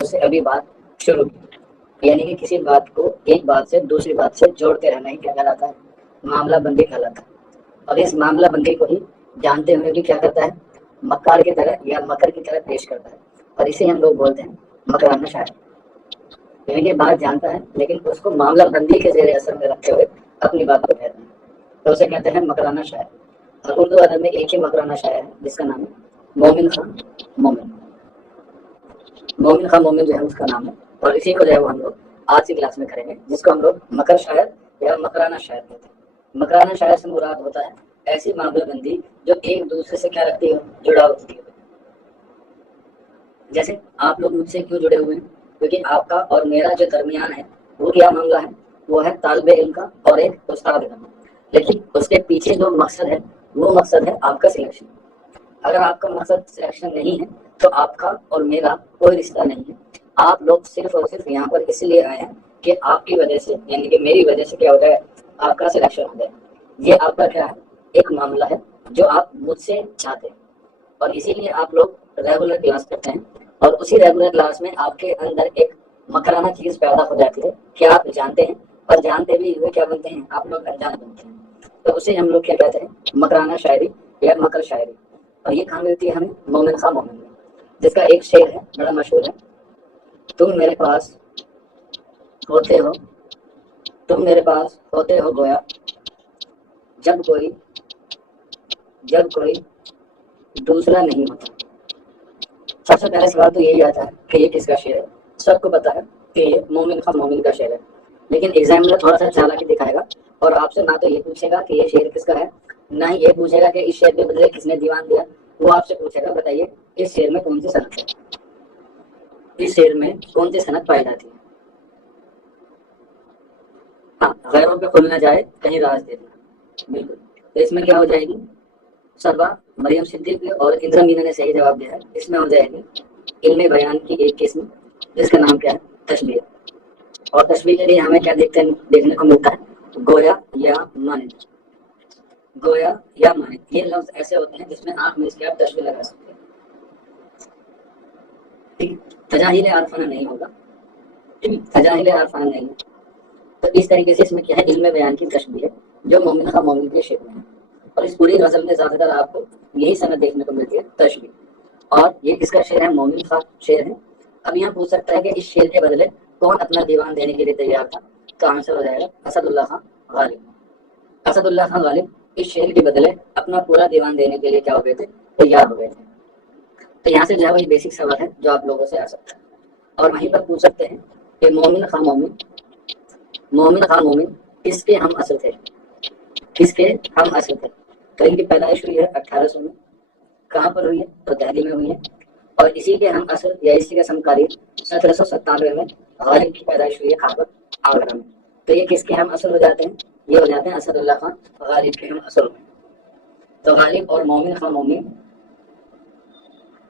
سے ابھی بات شروع کی، یعنی کہ کسی بات کو ایک بات سے دوسری بات سے جوڑتے رہنا ہی کیا کہلاتا ہے؟ معاملہ بندی کہلاتا ہے۔ اور اس معاملہ بندی کو ہی جانتے ہوئے بھی کیا کرتا ہے؟ مکار کی طرح یا مکر کی طرح پیش کرتا ہے، اور اسے ہم لوگ بولتے ہیں مکرانہ شاعر۔ یعنی کہ بات جانتا ہے لیکن اس کو معاملہ بندی کے زیر اثر میں رکھتے ہوئے اپنی بات کو کہتے ہیں، تو اسے کہتے ہیں مکرانہ شاعر۔ اور اردو ادب میں ایک ہی مکرانہ شاعر ہے جس کا نام ہے مومن خان مومن۔ مومن خان مومن جو ہے اس کا نام ہے، اور اسی کو جو ہے وہ ہم لوگ آج کی کلاس میں کریں گے، جس کو ہم لوگ مکر شاعر یا مکرانہ شاعر کہتے ہیں۔ مکرانہ شاعر سے مراد ہوتا ہے ایسی معاملہ بندی جو ایک دوسرے سے کیا رکھتی ہو؟ جڑا ہوتی ہے۔ جیسے آپ لوگ مجھ سے کیوں جڑے ہوئے ہیں؟ کیونکہ آپ کا اور میرا جو درمیان ہے وہ کیا معاملہ ہے؟ وہ ہے طالب علم کا اور ایک استاد کا، لیکن اس کے پیچھے جو مقصد ہے وہ مقصد ہے آپ کا سلیکشن۔ اگر آپ کا مقصد سلیکشن نہیں ہے تو آپ کا اور میرا کوئی رشتہ نہیں ہے۔ آپ لوگ صرف اور صرف یہاں پر اس لیے آئے ہیں کہ آپ کی وجہ سے، یعنی کہ میری وجہ سے کیا ہو جائے؟ آپ کا سلیکشن ہو جائے۔ یہ آپ کا کیا ہے؟ ایک معاملہ ہے جو آپ مجھ سے چاہتے ہیں، اور اسی لیے آپ لوگ ریگولر کلاس کرتے ہیں، اور اسی ریگولر کلاس میں آپ کے اندر ایک مکرانہ چیز پیدا ہو جاتی ہے کہ آپ جانتے ہیں، اور جانتے بھی ہوئے کیا بنتے ہیں؟ آپ لوگ انجان بنتے ہیں۔ تو اسے ہم لوگ کیا کہتے ہیں؟ مکرانہ شاعری یا مکر شاعری۔ اور یہ کہاں ملتی ہے ہمیں؟ مومن خان مومن میں، جس کا ایک شعر ہے بڑا مشہور ہے: تم میرے پاس ہوتے ہو، تم میرے پاس ہوتے ہو گویا، جب کوئی دوسرا نہیں ہوتا۔ سب سے پہلا سوال تو یہی آتا ہے کہ یہ کس کا شعر ہے؟ سب کو پتا ہے کہ یہ مومن خان مومن کا شعر ہے، لیکن ایگزامنر تھوڑا سا چالاکی دکھائے گا اور آپ سے نہ تو یہ پوچھے گا کہ یہ شعر کس کا ہے، نہ ہی یہ پوچھے گا کہ اس شعر کے بدلے کس نے دیوان دیا۔ وہ آپ سے پوچھے گا بتائیے اس شعر میں کون سی صنعت ہے، اس شعر میں کون سی صنعت پائی جاتی ہے۔ ہاں، غیروں پہ کھل نہ جائے کہیں راز دے دینا، بالکل۔ تو اس میں کیا ہو جائے گی؟ سروا مریم صدیق اور اندرا مینا نے صحیح جواب دیا ہے۔ اس میں ہو جائے گی علم بیان کی ایک قسم جس کا نام کیا ہے؟ تشبیہ۔ اور تشبیہ کے لیے ہمیں کیا دیکھنے کو ملتا ہے؟ گویا یا مانند۔ گویا یا مانند یہ لفظ ایسے ہوتے ہیں جس میں آنکھ میں اس کے آپ تشبیہ لگا سکتے ہیں۔ تجاہل عارفانہ نہیں ہوگا، تجاہل عارفانہ نہیں۔ تو اس طریقے سے اس میں کیا ہے؟ علم بیان کی تشبیہ ہے جو مومن خان مومن کے شعر میں ہے، اور اس پوری غزل میں زیادہ تر آپ کو یہی صنعت دیکھنے کو ملتی ہے، تشبیہ۔ اور یہ کس کا شعر ہے؟ مومن خان شعر ہے۔ اب یہاں پوچھ سکتا ہے کہ اس شعر کے بدلے کون اپنا دیوان دینے کے لیے تیار تھا؟ تو آنسر ہو جائے گا اسد اللہ خان غالب۔ اسد اللہ خان غالب اس شعر کے بدلے اپنا پورا دیوان دینے کے لیے کیا ہو گئے تھے؟ تیار ہو گئے تھے۔ تو یہاں سے جو ہے وہی بیسک سوال ہے جو آپ لوگوں سے آ سکتا ہے، اور وہیں پر پوچھ سکتے ہیں کہ مومن خان مومن کس کے ہم اصل تھے؟ کس کے ہم اصل تھے؟ تو ان کی پیدائش ہوئی ہے 1800 میں۔ کہاں پر ہوئی ہے؟ تو دہلی میں ہوئی ہے، اور اسی کے ہم اصل یا اسی کے سمکاری 1797 میں غالب کی پیدائش ہوئی ہے کہاں پر؟ آگرہ میں۔ تو یہ کس کے ہم اصل ہو جاتے ہیں؟ یہ ہو جاتے ہیں اسد اللہ خان غالب کے ہم اصل میں۔ تو غالب اور مومن خان مومن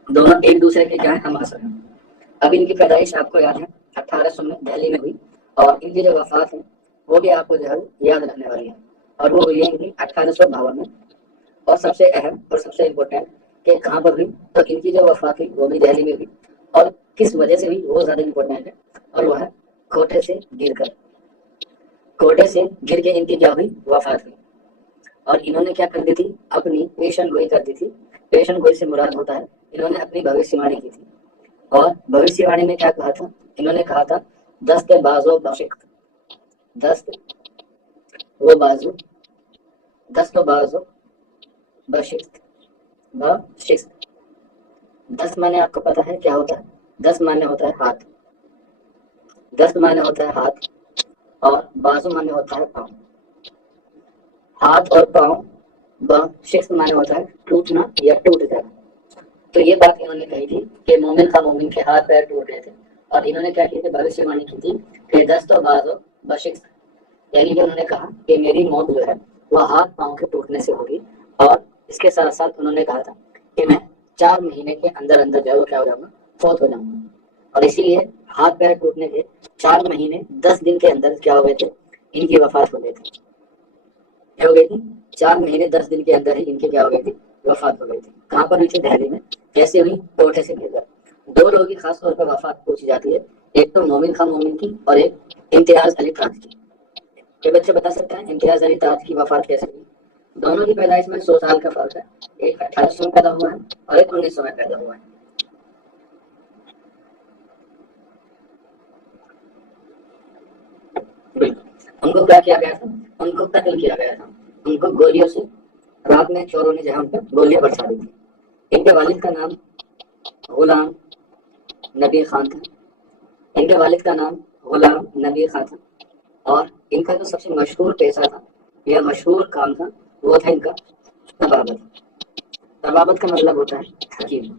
دونوں ایک دوسرے کے کیا ہیں؟ ہم اصل ہیں۔ اب ان کی پیدائش آپ کو یاد ہے 1800 میں دہلی میں ہوئی، اور ان کی جو وفات ہے وہ بھی آپ کو جو ہے یاد رکھنے والی ہے، اور وہ ہوئی ہے ان کی 1852 میں۔ اور سب سے اہم اور سب سے امپورٹینٹ کہ کہاں پر ہوئی؟ تو ان کی جو وفات ہوئی وہ بھی دہلی میں ہوئی، اور کس وجہ سے ہوئی وہ زیادہ امپورٹینٹ ہے، اور وہ ہے کوٹے سے گر کر۔ کوٹے سے گر کے ان کی کیا ہوئی؟ وفات ہوئی۔ اور انہوں نے کیا کر دی تھی؟ اپنی پیشن گوئی کر دی تھی۔ پیشن گوئی سے مراد ہوتا ہے انہوں نے اپنی بھوشیہ وانی کی تھی، اور بھوشیہ وانی میں کیا کہا تھا؟ انہوں نے کہا تھا دست بازو بشکت، دست و بازو، دست و بازو بشکت، بشکت۔ دست مانے آپ کو پتا ہے کیا ہوتا ہے؟ دست مانے ہوتا ہے ہاتھ، دست مانے ہوتا ہے ہاتھ، اور بازو مانے ہوتا ہے پاؤں۔ ہاتھ اور پاؤں، بشکت مانے ہوتا ہے ٹوٹنا یا ٹوٹ جانا۔ تو یہ بات انہوں نے کہی تھی کہ مومن خان مومن کے ہاتھ پیر ٹوٹ گئے تھے، اور انہوں نے کیا کی تھی؟ بھوشیہ وانی کی تھی کہ دست و بازو بشکت، یعنی کہ انہوں نے کہا کہ میری موت جو ہے وہ ہاتھ پاؤں کے ٹوٹنے سے ہوگی، اور اس کے ساتھ ساتھ انہوں نے کہا تھا کہ میں 4 مہینے کے اندر اندر جو ہے وہ کیا ہو جاؤں گا؟ فوت ہو جاؤں گا۔ اور اسی لیے ہاتھ پیر ٹوٹنے کے 4 مہینے 10 دن کے اندر کیا ہو گئے تھے؟ ان کی وفات ہو گئی تھی۔ کیا ہو گئی تھی؟ 4 مہینے 10 دن کے اندر ہی ان کی کیا ہو گئی تھی؟ وفات ہو گئی تھی۔ کہاں پر ہوئی تھی؟ دہلی میں۔ کیسے ہوئی؟ کوٹے سے گر کر۔ दो लोगों की खास तौर पर वफात पूछी जाती है, एक तो मोमिन खां मोमिन की और एक इम्तियाज अली ताज की। ये बच्चे बता सकते हैं इम्तियाज अली ताज की वफात कैसे हुई? दोनों की पैदाइश में 100 साल का फर्क है। एक 1800 में पैदा हुआ है और एक 1900 में पैदा हुआ है। उनको क्या किया गया था? उनको कत्ल किया गया था। उनको गोलियों से, रात में चोरों ने जहां पर गोलियां बरसा दी थी। इनके वालिद का नाम गुलाम नबी खान था। इनके वालिद का नाम गुलाम नबी खान था और इनका जो सबसे मशहूर पेशा था या मशहूर काम था वो था इनका तबाबत। तबाबत का मतलब होता है हकीम,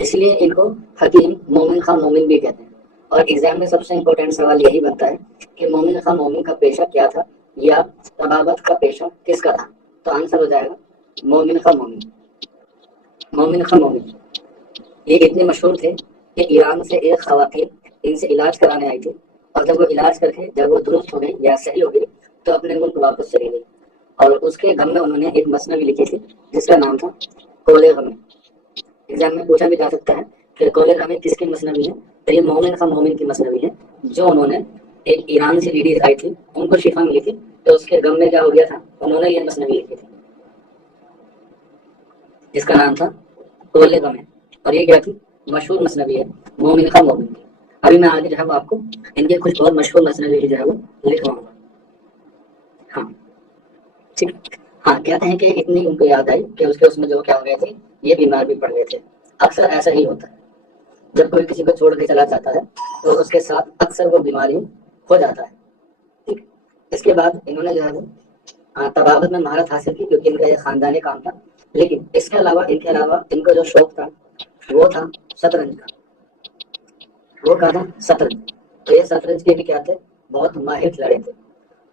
इसलिए इनको हकीम मोमिन खां मोमिन भी कहते हैं। और एग्जाम में सबसे इम्पोर्टेंट सवाल यही बनता है कि मोमिन खां मोमिन का पेशा क्या था या तबाबत का पेशा किसका था? तो आंसर हो जाएगा मोमिन खां मोमिन। मोमिन खां मोमिन ये इतने मशहूर थे कि ईरान से एक खवातीन इनसे इलाज कराने आई थी और जब वो इलाज करके जब वो दुरुस्त हो गई या सही हो गई तो अपने मुल्क वापस चली गई और उसके गम में उन्होंने एक मसनवी लिखी थी जिसका नाम था कोले गम। एग्जाम में पूछा भी जा सकता है कि कोले गम किसकी मसनवी है? तो ये मोमिन खां मोमिन की मसनवी है जो उन्होंने एक ईरान से लेडीज आई थी, उनको शिफा मिली थी तो उसके गम में क्या हो गया था, उन्होंने ये मसनवी लिखी थी जिसका नाम था कोले गम। और ये क्या थी? मशहूर मसनवी है मोमिन खां मोमिन की। अभी मैं आगे जो है वो आपको इनके कुछ और मशहूर मसनवी जो है वो लिखवाऊंगा। हाँ ठीक। हाँ कहते हैं कि इतनी उनको याद आई कि उसके उसमें जो क्या हो गए थे, ये बीमार भी पड़ गए थे। अक्सर ऐसा ही होता है, जब कोई किसी को छोड़ के चला जाता है तो उसके साथ अक्सर वो बीमारी हो जाता है। ठीक। इसके बाद इन्होंने जो है वो तबाबत में महारत हासिल की क्योंकि इनका ये खानदानी काम था। लेकिन इसके अलावा इनको जो शौक था वो था शतरंज का। वो कहा था शतरंज। तो ये शतरंज के भी क्या थे, बहुत माहिर खिलाड़ी थे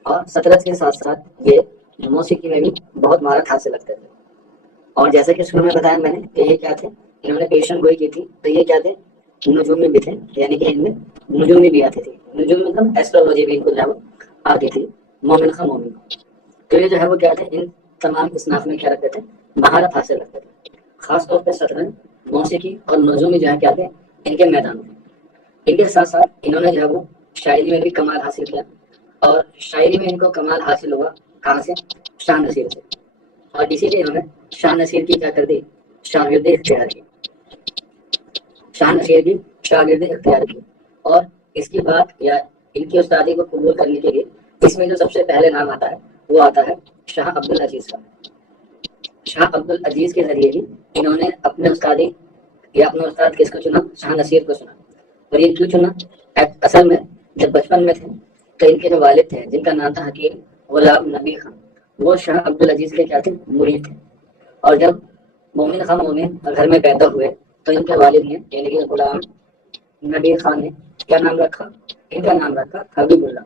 और शतरंज के साथ साथ ये मौसीकी में भी बहुत महारत हासिल रखते थे। और जैसे कि शुरू में बताया मैंने कि ये क्या थे, इन्होंने पेशन गोई की थी तो ये क्या थे, नजूमी भी थे, यानी कि इनमें नजूमी भी आती थी। नजूमी मतलब एस्ट्रोलॉजी भी इनको जो है वो आती थी मोमिन खां मोमिन को। तो ये जो है वो क्या थे, इन तमाम इसनाफ में क्या रखते थे, महारत हासिल रखते थे। खासतौर पर शतरंज, मौसीकी और नजूमी जो है क्या थे, इनके मैदान में। इनके साथ साथ इन्होंने जो है वो शायरी में भी कमाल हासिल किया और शायरी में इनको कमाल हासिल हुआ कहाँ से, शाह नसीर से। और इसीलिए इन्होंने शाह नसीर की क्या कर दी, शागिर्दी इख्तियार की। शाह नसीर की शागिर्दी इख्तियार की। और इसकी बात या इनकी उस्तादी को कबूल करने के लिए इसमें जो सबसे पहले नाम आता है वो आता है शाह अब्दुल अजीज का। शाह अब्दुल अजीज के जरिए ही इन्होंने अपने उस्तादी या अपना उस्ताद किसको चुना, शाह नसीर को चुना। और ये क्यों चुना? असल में जब बचपन में थे तो इनके जो वालिद थे जिनका नाम था हकीम गुलाम नबी खान, वो शाह अब्दुल अजीज के क्या थे, मुरीद थे। और जब मोमिन खां मोमिन घर में पैदा हुए तो इनके वालिद ने यानी कि गुलाम नबी खान ने क्या नाम रखा, इनका नाम रखा हबीबुल्ला।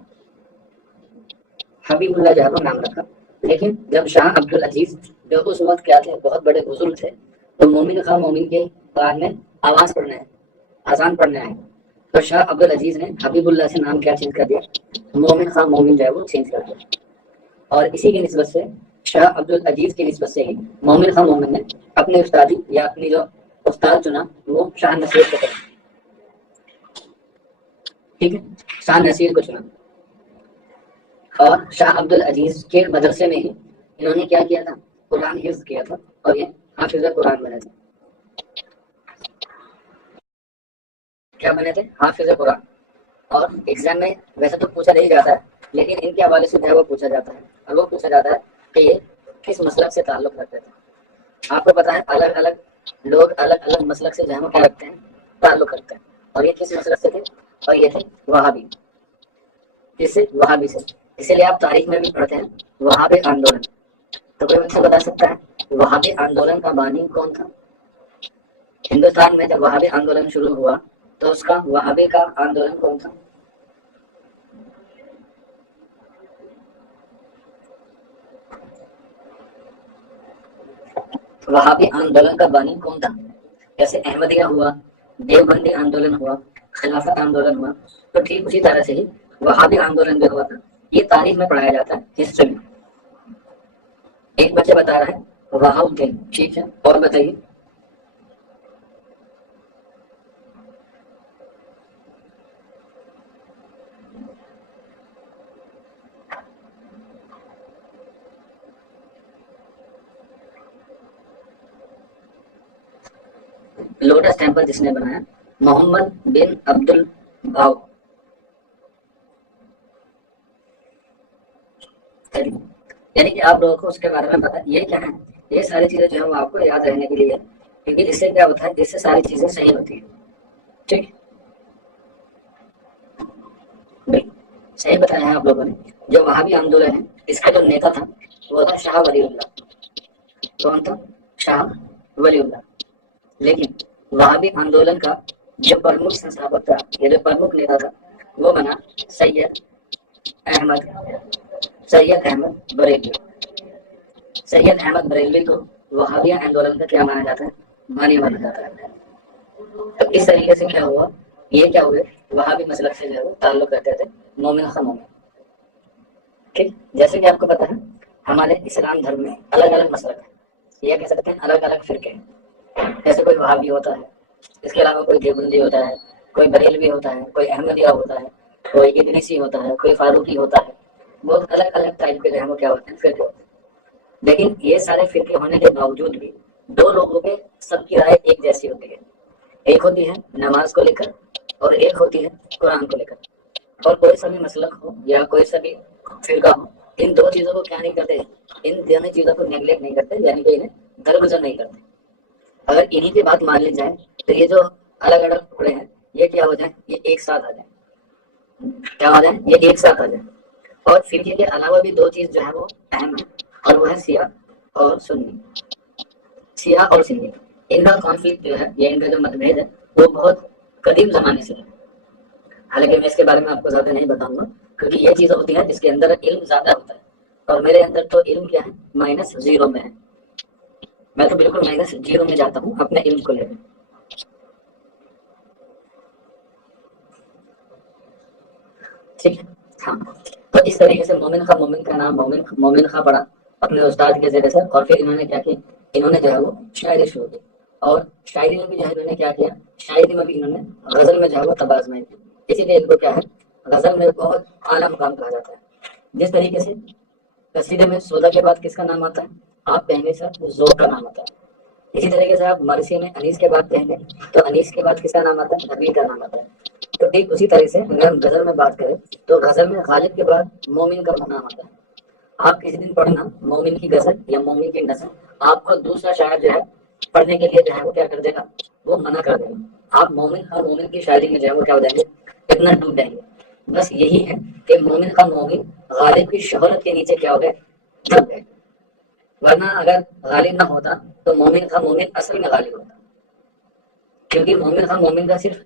हबीबुल्ला जो है वो नाम रखा। लेकिन जब शाह अब्दुल अजीज जो उस वक्त क्या थे, बहुत बड़े बुजुर्ग थे, तो मोमिन खां मोमिन के बाद में आवाज पढ़ने आसान पढ़ने आए तो शाह अब्दुल अजीज ने हबीबुल्ला से नाम क्या चेंज कर दिया, मोमिन खां मोमिन जो है वो चेंज कर दिया। और इसी की निस्बत से शाह अब्दुल अजीज की निस्बत से ही मोमिन खां मोमिन ने अपनी उस्तादी या अपनी जो उस्ताद चुना वो शाह नसीर को चुना। ठीक है, शाह नसीर को चुना। और शाह अब्दुल अजीज के मदरसे में ही इन्होंने क्या किया था, कुरान हिफ्ज किया था और ये हाफिज कुरान बने थे। क्या बने थे, हाफिज कुरान। और एग्जाम में वैसे तो पूछा नहीं जाता है लेकिन इनके हवाले से जो है वो पूछा जाता है और वो पूछा जाता है कि ये किस मसलक से ताल्लुक रखते थे। आपको पता है अलग अलग लोग अलग अलग मसलक से जो है वो क्या रखते हैं, ताल्लुक रखते हैं। और ये किस मसलक से थे, और ये थे वहाबी। किससे, वहाबी से। इसीलिए आप तारीख में भी पढ़ते हैं वहाबी आंदोलन। तो कोई मुझसे बता सकता है वहाबी आंदोलन का बानी कौन था? हिंदुस्तान में जब वहाबी आंदोलन शुरू हुआ तो उसका वहाबी का आंदोलन कौन था? वहाबी आंदोलन का बानी कौन था? जैसे अहमदिया हुआ, देवबंदी आंदोलन हुआ, खिलाफत आंदोलन हुआ, तो ठीक उसी तरह से ही वहाबी आंदोलन भी हुआ था। ये तारीख में पढ़ाया जाता है, हिस्ट्री में। एक बच्चे बता रहा है वहाउद्दीन, ठीक है, और बताइए। لوٹس ٹیمپل جس نے بنایا محمد بن عبد الباؤ، یعنی کہ آپ لوگوں کو اس کے بارے میں پتا یہ کیا ہے، یہ ساری چیزیں جو ہے وہ آپ کو یاد رہنے کے لیے، کیونکہ اس سے کیا ہوتا ہے، اس سے ساری چیزیں صحیح ہوتی ہیں. ٹھیک، بالکل صحیح بتایا ہے آپ لوگوں نے. جو وہابی آندولن ہے اس کا جو نیتا تھا وہ تھا شاہ ولی اللہ. کون تھا؟ شاہ ولی اللہ. لیکن وہابی آندولن کا جو پرمکھ سنستھاپک تھا، یہ جو پرمکھ نیتا تھا، وہ بنا سید احمد بریلوی. سید احمد بریلوی کو وہابیہ آندولن کا کیا مانا جاتا ہے؟ مانی مانا جاتا ہے. تو اس طریقے سے کیا ہوا، یہ کیا ہوئے، وہابی مسلک سے جو ہے وہ تعلق رکھتے تھے مومن خان مومن. ٹھیک، جیسے کہ آپ کو پتا ہے ہمارے اسلام دھرم میں الگ الگ مسلک ہے، یہ کہہ سکتے ہیں الگ الگ فرقے ہیں. جیسے کوئی وہابی ہوتا ہے، اس کے علاوہ کوئی دیوبندی ہوتا ہے، کوئی بریلوی ہوتا ہے، کوئی احمدیہ ہوتا ہے، کوئی ادریسی ہوتا ہے، کوئی فاروقی ہوتا ہے. بہت الگ الگ ٹائپ کے جو ہے وہ کیا ہوتے ہیں، فرقے ہوتے ہیں. لیکن یہ سارے فرقے ہونے کے باوجود بھی دو لوگوں کے سب کی رائے ایک جیسی ہوتی ہے. ایک ہوتی ہے نماز کو لے کر اور ایک ہوتی ہے قرآن کو لے کر. اور کوئی سا بھی مسلک ہو یا کوئی سا بھی فرقہ ہو، ان دو چیزوں کو کیا نہیں کرتے، ان دونوں چیزوں کو نیگلیکٹ نہیں کرتے، یعنی کہ انہیں درگزر نہیں کرتے. اگر انہیں کی بات مان لی جائے تو یہ جو الگ الگ ٹکڑے ہیں یہ کیا ہو جائیں، یہ ایک ساتھ آ جائیں. کیا ہو جائیں، یہ ایک ساتھ آ جائیں. اور فرقے کے علاوہ بھی دو چیز جو ہے وہ اہم ہے، اور وہ ہے سیاہ اور سنی. سیاہ اور سنی ان کا کانفلکٹ جو ہے یا ان کا جو متبھید ہے وہ بہت قدیم زمانے سے ہے. حالانکہ میں اس کے بارے میں آپ کو زیادہ نہیں بتاؤں گا، کیونکہ یہ چیزیں ہوتی ہیں جس کے اندر علم زیادہ ہوتا ہے، اور میرے اندر تو علم کیا ہے، -0 میں ہے. میں تو بالکل -0 میں جاتا ہوں اپنے علم کو لے کر. ٹھیک ہے، ہاں. تو اس طریقے سے مومن خاں مومن کا نام مومن خاں پڑا اپنے استاد کے ذریعے سے. اور پھر انہوں نے کیا کیا، انہوں نے جو ہے وہ شاعری شروع کی. اور شاعری میں بھی جو ہے انہوں نے کیا کیا، شاعری میں بھی انہوں نے غزل میں جو ہے وہ تبادلہ کی. اسی لیے ان کو کیا ہے، غزل میں بہت اعلیٰ مقام کہا جاتا ہے. جس طریقے سے قصیدے میں سودا کے بعد کس کا نام آتا ہے، آپ کہیں گے سر ذوق کا نام آتا ہے. اسی طریقے سے آپ مرثیے میں انیس کے بعد کہیں گے تو انیس کے بعد کس کا نام آتا ہے، نبی کا نام آتا ہے. تو ٹھیک اسی طرح سے اگر ہم غزل میں بات کریں تو غزل میں غالب کے بعد مومن کا نام آتا ہے. آپ کسی دن پڑھنا مومن کی غزل یا مومن کی نثر، آپ کو دوسرا شاعر جو ہے پڑھنے کے لیے جو ہے وہ کیا کر دے گا، وہ منع کر دے گا. آپ مومن اور مومن کی شاعری میں جو ہے وہ کیا ہو جائیں گے، اتنا ڈوب جائیں گے. بس یہی ہے کہ مومن کا مومن غالب کی شہرت کے نیچے کیا ہو گئے، دب گئے. ورنہ اگر غالب نہ ہوتا تو مومن کا مومن اصل میں غالب ہوتا. کیونکہ مومن خاں مومن کا صرف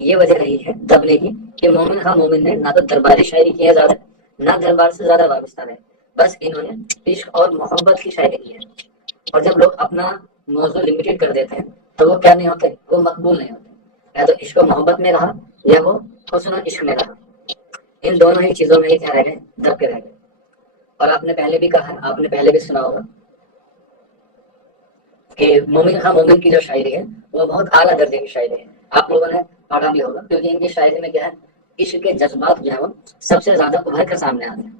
یہ وجہ رہی ہے دبنے کی کہ مومن خاں مومن نے نہ تو درباری شاعری کی ہے زیادہ، نہ دربار سے زیادہ وابستہ رہے. بس انہوں نے عشق اور محبت کی شاعری کی ہے. اور جب لوگ اپنا موضوع لمیٹڈ کر دیتے ہیں تو وہ کیا نہیں ہوتے، وہ مقبول نہیں ہوتے. یا تو عشق و محبت میں رہا یا وہ حسن و عشق میں رہا. ان دونوں ہی چیزوں میں یہ کیا رہ گئے، دب کے رہ گئے. اور آپ نے پہلے بھی کہا ہے، آپ نے پہلے بھی سنا ہوگا کہ مومن خاں مومن کی جو شاعری ہے وہ بہت اعلیٰ درجے کی شاعری ہے. آپ لوگوں نے پڑھا بھی ہوگا، کیونکہ ان کی شاعری میں کیا ہے، عشق کے جذبات جو ہے وہ سب سے زیادہ ابھر کر سامنے آتے ہیں.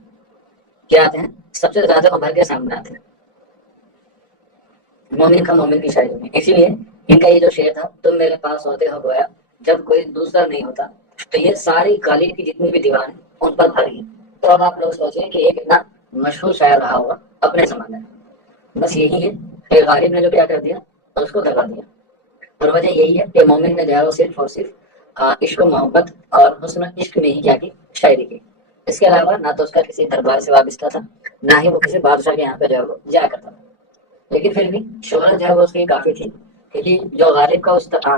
کیا آتے ہیں، سب سے زیادہ ابھر کے سامنے آتے ہیں مومن خاں مومن کی شاعری میں. اسی لیے ان کا یہ جو شعر تھا، تم میرے پاس ہوتے ہو گویا جب کوئی دوسرا نہیں ہوتا، تو یہ ساری غالب کی جتنی بھی دیوان ہیں ان پر بھاری ہے. تو اب آپ لوگ سوچیں کہ یہ کتنا مشہور شاعر رہا ہوگا اپنے زمانے میں. بس یہی ہے کہ غالب نے جو کیا کر دیا، اس کو دبا دیا. اور وجہ یہی ہے کہ مومن نے جو ہے وہ صرف اور صرف عشق و محبت اور حسن عشق میں ہی کیا کی، شاعری کی. اس کے علاوہ نہ تو اس کا کسی دربار سے وابستہ تھا، نہ ہی وہ کسی بادشاہ کے یہاں پہ جو ہے وہ جایا کرتا تھا. لیکن پھر بھی شہرت جو ہے وہ اس کی کافی تھی، کیونکہ جو غالب کا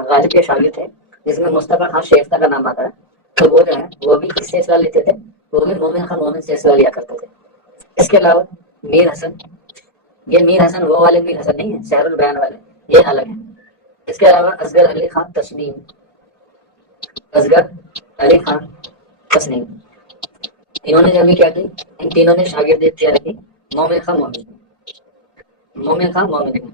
غالب کے شاگرد تھے جس میں مصطفیٰ خان شیفتہ کا نام آتا ہے، تو وہ جو ہے وہ بھی کس سے حصہ لیتے تھے، وہ بھی مومن خاں مومن سے حصہ لیا کرتے تھے. اس کے علاوہ میر حسن، یہ میر حسن وہ والے میر حسن نہیں ہے شہر البیان والے، یہ الگ ہیں. اس کے علاوہ اصغر علی خان تسنیم، اصغر علی خان تسنیم، انہوں نے جب بھی کیا کی، ان تینوں نے شاگردی اختیار کی مومن خاں مومن، مومن خاں مومن.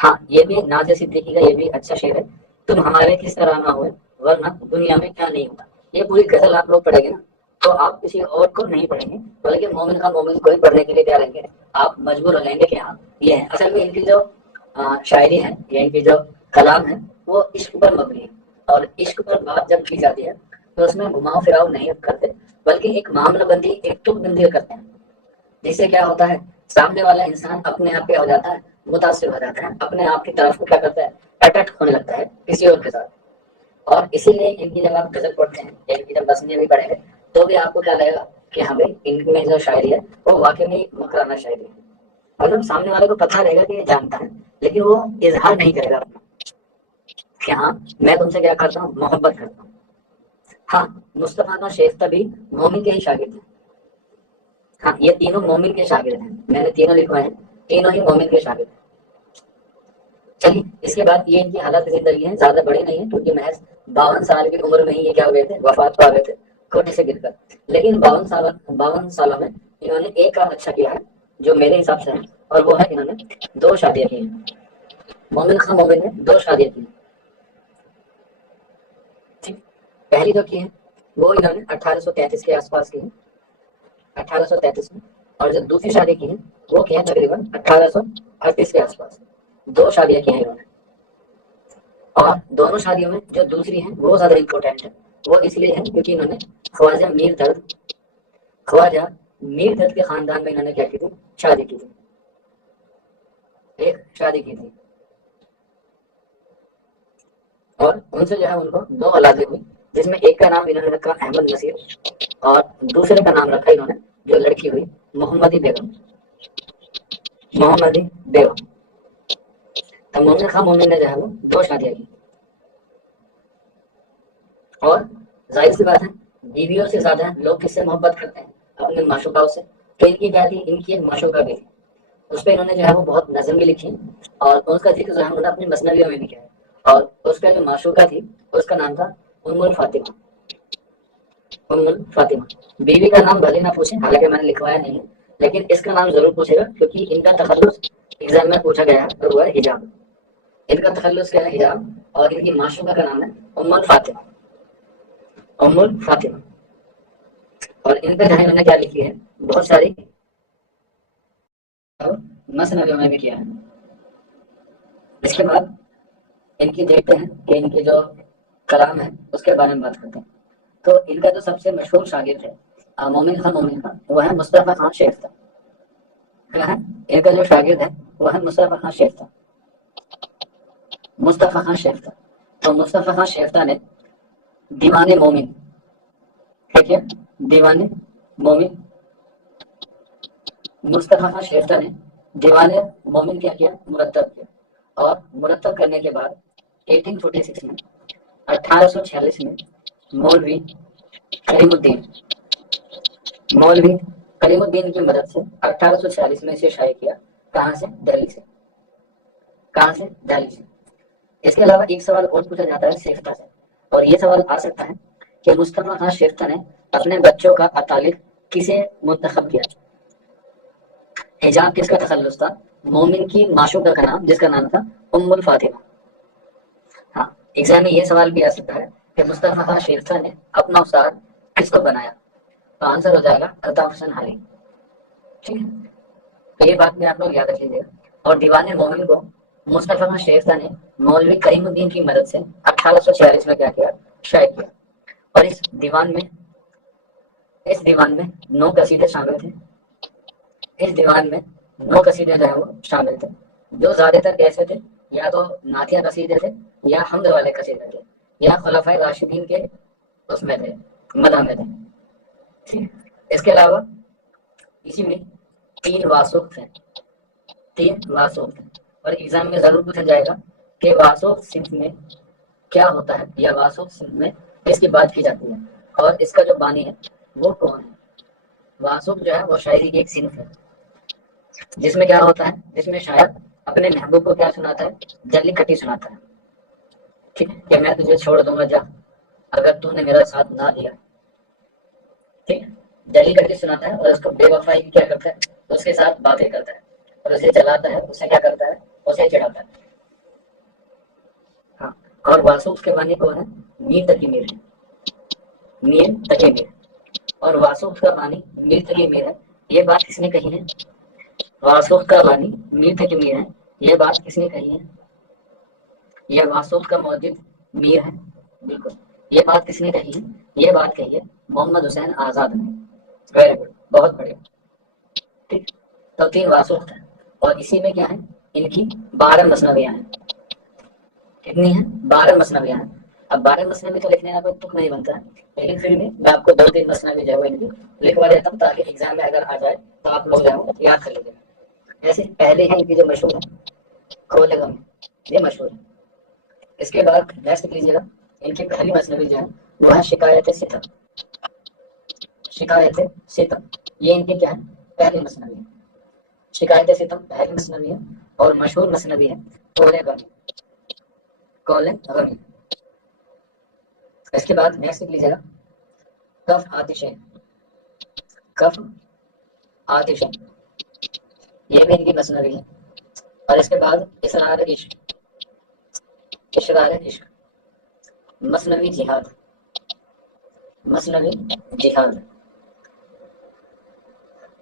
ہاں یہ بھی ناز صدیقی کا یہ بھی اچھا شعر ہے، تم ہمارے کس طرح نہ ہوئے ورنہ دنیا میں کیا نہیں ہوتا. یہ پوری غزل آپ لوگ پڑھیں گے نا تو آپ کسی اور کو نہیں پڑھیں گے بلکہ مومن کا مومن کو ہی پڑھنے کے لیے تیار رہیں گے. آپ مجبور ہو جائیں گے کہ ہاں یہ ہے. اصل میں ان کی جو شاعری ہے یا ان کی جو کلام ہے وہ عشق پر مبنی ہے. اور عشق پر بات جب کی جاتی ہے تو اس میں گھماؤ پھراؤ نہیں کرتے بلکہ ایک معاملہ بندی ایک تک بندی کرتے ہیں. جس سے کیا ہوتا ہے سامنے والا انسان اپنے آپ پہ ہو جاتا ہے, متاثر ہو جاتا ہے, اپنے آپ کی طرف کو کیا کرتا ہے اٹیچ ہونے لگتا ہے کسی اور کے ساتھ. اور اسی لیے ان کی جب آپ غزل پڑھتے ہیں یا ان کی جب بسنیاں بھی پڑھیں گے تو بھی آپ کو کیا لگے گا کہ ہاں بھائی ان میں جو شاعری ہے وہ واقعی میں مکرانہ شاعری ہے. مطلب سامنے والے کو پتہ رہے گا کہ یہ جانتا ہے لیکن وہ اظہار نہیں کرے گا کہ ہاں میں تم سے کیا کرتا ہوں, محبت کرتا ہوں. ہاں مصطفیٰ کا شیختہ بھی مومن کے ہی شاگرد ہیں. ہاں یہ تینوں مومن کے شاگرد ہیں, میں نے تینوں لکھوائے ہیں, تینوں ہی مومن کے شاگرد ہیں. چلیے اس کے بعد یہ ان کی حالت زندگی ہے, زیادہ بڑی نہیں ہے کیونکہ محض 52 سال کی عمر میں ہی یہ کیا ہوئے تھے, وفات پا گئے تھے کوٹے سے گر کر. لیکن 52 سالوں میں انہوں نے ایک کام اچھا کیا ہے جو میرے حساب سے ہے, اور وہ ہے انہوں نے 2 شادیاں کی ہیں. مومن خان مومن نے 2 شادیاں کی. پہلی جو کی ہے وہ انہوں نے 1833 کے آس پاس کی ہے, 1833 میں. اور جو دوسری شادی کی ہے وہ کی ہے تقریباً 1838 کے آس پاس. 2 شادیاں کی ہیں انہوں نے. اور دونوں شادیوں میں جو دوسری ہیں وہ زیادہ امپورٹینٹ ہے. وہ اس لیے ہے کیونکہ انہوں نے خواجہ میر درد کے خاندان میں انہوں نے کیا کی تھی, شادی کی تھی. ایک شادی کی تھی اور ان سے جو ہے ان کو 2 اولادیں ہوئی جس میں ایک کا نام انہوں نے رکھا احمد نصیر اور دوسرے کا نام رکھا انہوں نے جو لڑکی ہوئی محمدی بیگم. محمدی بیگم. تو مومن خان مومن نے جو ہے وہ 2 شادیاں کی. اور ظاہر سی بات ہے بیویوں سے زیادہ لوگ کس سے محبت کرتے ہیں, اپنے معشوقاؤں سے. تو ان کی کیا تھی, ان کی ایک معشوقہ بھی تھی. اس پہ انہوں نے جو ہے وہ بہت نظم بھی لکھی اور اس کا ذکر جو ہے انہوں نے اپنی مثنویوں میں بھی کیا ہے. اور اس کا جو معشوقہ تھی اس کا نام تھا ام الفاطمہ. ام الفاطمہ. بیوی کا نام بھلے نہ پوچھیں, حالانکہ میں نے لکھوایا نہیں ہے, لیکن اس کا نام ضرور پوچھے گا کیونکہ ان کا تخلص ایگزام میں پوچھا گیا ہے اور وہ ہے حجاب. ان کا تخلص کیا ہے, حجاب. اور ان کی معشوقہ کا نام ہے ام الفاطمہ. ام الفاطمہ. اور ان پہ انہوں نے کیا لکھی ہے, بہت ساری مثنویوں میں بھی کیا ہے. اس کے بعد ان کی دیکھتے ہیں کہ ان کی جو کلام ہے اس کے بارے میں بات کرتے ہیں. تو ان کا جو سب سے مشہور شاگرد ہے مومن خان وہ ہے مصطفیٰ خان شیختہ. ان کا جو شاگرد ہے وہ ہے مصطفیٰ خان شیختہ. مصطفیٰ خان شیختہ. تو مصطفیٰ خان شیختہ نے دیوان مومن کیا کیا, دیوان مومن. مصطفیٰ خان شیختہ نے دیوان مومن کیا کیا, مرتب کیا. اور مرتب کرنے کے بعد 1846 میں 1846 میں مولوی کریم الدین کی مدد سے 1846 میں اسے شائع کیا. کہاں سے, دہلی سے. کہاں سے, دہلی سے. اس کے علاوہ ایک سوال اور پوچھا جاتا ہے شیختہ سے, اور یہ سوال آ سکتا ہے کہ مصطفیٰ خان شیختہ نے اپنے بچوں کا اتالق کسے منتخب کیا. حجاب کس کا تخلص تھا, مومن کی معشوقہ کا نام جس کا نام تھا ام الفاطمہ. ہاں ایگزام میں یہ سوال بھی آ سکتا ہے کہ مصطفیٰ خان شیختہ نے اپنا استاد کس کو بنایا, تو آنسر ہو جائے گا الطاف حسین حالی. ٹھیک ہے, تو یہ بات میں آپ لوگ یاد رکھ لیجیے. اور دیوان مومن کو مصطفیٰ خان شیختہ نے مولوی کریم الدین کی مدد سے 1846 میں کیا کیا, شائع کیا. اور اس دیوان میں 9 قصیدے شامل تھے. اس دیوان میں 9 قصیدے جو ہے وہ شامل تھے جو زیادہ تر کیسے تھے, یا تو نعتیہ قصیدے تھے یا حمد والے قصیدے تھے یا خلفائے راشدین کے اس میں تھے, مدح میں تھے. اس کے علاوہ اسی میں 3 واسق تھے. 3 واسق تھے. اور ایگزام میں ضرور پوچھا جائے گا کہ واسق صنف میں کیا ہوتا ہے یا واسق صنف میں کس کی بات کی جاتی ہے اور اس کا جو بانی ہے وہ کون ہے. واسق جو ہے وہ شاعری کی ایک صنف ہے جس میں کیا ہوتا ہے, جس میں شاعر اپنے محبوب کو کیا سناتا ہے, جلی کٹی سناتا ہے. ٹھیک ہے, کہ میں تجھے چھوڑ دوں گا جا اگر تو نے میرا ساتھ نہ دیا. ٹھیک ہے, جلی کٹی سناتا ہے اور اس کو بے وفائی کیا کرتا ہے, اس کے ساتھ باتیں کرتا ہے اور اسے جلاتا ہے, اسے کیا کرتا ہے, اسے چڑھاتا ہے. ہاں, اور واسق کے بانی کون ہے, میر تقی میر ہے. میر تقی میر. और वासुक का पानी मीर थकी मीर है, ये बात किसने कही है? वासुक का पानी मीर थकी मीर है, ये बात किसने कही है? यह वासुक का मौजूद मीर है, बिल्कुल। ये बात किसने कही है? ये बात कही है मोहम्मद हुसैन आजाद ने। वेरी गुड, बहुत बढ़िया। ठीक, तो 3 वासुक है और इसी में क्या है, इनकी 12 मसनवियां हैं। कितनी है? 12 मसनवियां हैं। अब 12 मसनवी तो लिखने का कोई तुक नहीं बनता है, लेकिन फिर भी मैं आपको 2-3 मसनवी जो है वो इनकी लिखवा देता हूँ, ताकि एग्जाम में अगर आ जाए तो आप लोग जो है वो याद कर लीजिए। ऐसे पहले है इनकी जो मशहूर है, खोलेगम, ये मशहूर है। इसके बाद नेक्स्ट लीजिएगा, इनकी पहली मसनवी जो है वो है शिकायत सितम। शिकायत सितम, ये इनकी क्या है? पहली मसनवी है। शिकायत सितम पहली मसनवी है और मशहूर मसनवी है कोले गमी। कोले गमी। इसके बाद नेक्स्ट लीजिएगा, कफ आतिशे। कफ आतिशे, ये भी इनकी मसनवी है। और इसके बाद इसरार इश्क। इसरार इश्क, मसनवी जिहाद। मसनवी जिहाद,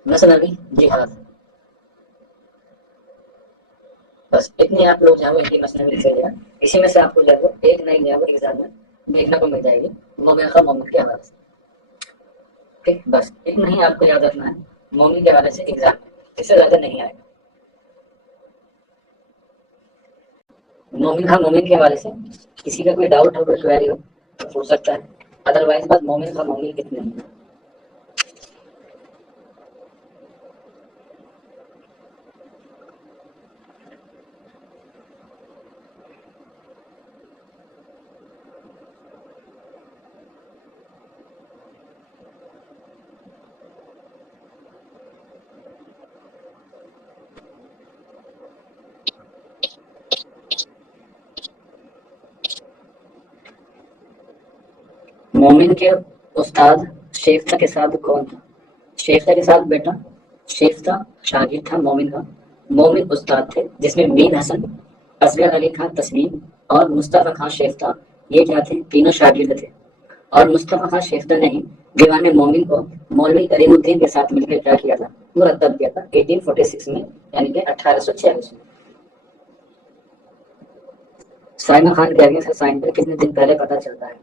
मसनवी जिहाद। बस इतनी आप लोग जो है वो इनकी मसनवी लिख लीजिएगा। इसी में से आपको जो है वो एक नई जो है वो एग्जाम में देखने को मिल जाएगी, मोमिन का मोमिन के हवाले से। ठीक, बस इतना ही आपको याद रखना है मोमिन के हवाले से एग्जाम में, इससे ज्यादा नहीं आएगा। मोमिन खां मोमिन के हवाले से किसी का कोई डाउट हो, कोई क्वेरी हो तो पूछ सकता है, अदरवाइज बात मोमिन खां मोमिन कितने हैं। मोमिन के उस्ताद शेफ्ता के साथ कौन था? शेफ्ता के साथ बेटा, शेफ्ता शागिर्द था मोमिन का। मोमिन उस्ताद थे जिसमें मीर हसन, असगर अली खान तस्लीम और मुस्तफ़ा खान शेफ्ता, ये क्या थे? तीनों शागिर्द थे। और मुस्तफ़ा खान शेफ्ता ने ही दीवाने मोमिन को मौलवी करीमुद्दीन के साथ मिलकर क्या किया था? मुरतब किया था 1846 में, यानी कि 1846 में। साइमा खान के आगे से साइन पर कितने दिन पहले पता चलता है?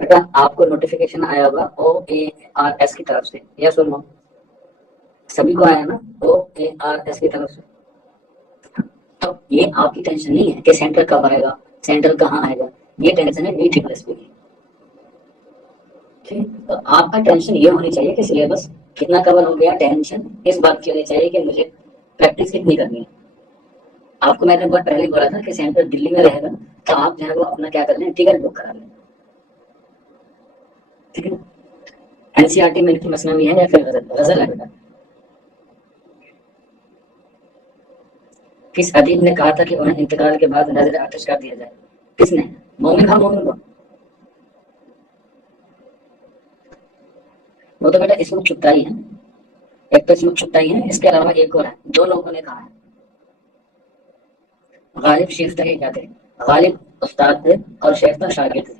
बेटा आपको नोटिफिकेशन आया होगा OARS की तरफ से, यस और नो? सभी को आया ना OARS की तरफ से? तो ये आपकी टेंशन नहीं है कि सेंटर कब आएगा, सेंटर कहाँ आएगा, ये टेंशन है DSSP की। ठीक, तो आपका टेंशन ये होनी चाहिए कि सिलेबस कितना कवर हो गया, टेंशन इस बात की होनी चाहिए कि मुझे प्रैक्टिस कितनी करनी है। आपको मैंने बहुत पहले बोला था कि सेंटर दिल्ली में रहेगा, तो आप जो है वो अपना क्या कर लें, टिकट बुक करा लें। ठीक है, NCERT में इनकी मसनवी है या फिर गजल है बेटा? किस अदीब ने कहा था कि उन्हें इंतकाल के बाद नजर आतिश कर दिया जाए? किसने? मोमिन खां मोमिन को? वो तो बेटा इसमें चुपताई है, एक तो इसमें चुपताई है, इसके अलावा एक और है, दो लोगों ने कहा है। गालिब शेफ्ता के क्या थे? गालिब उस्ताद थे और शेफ्ता शागिर्द थे।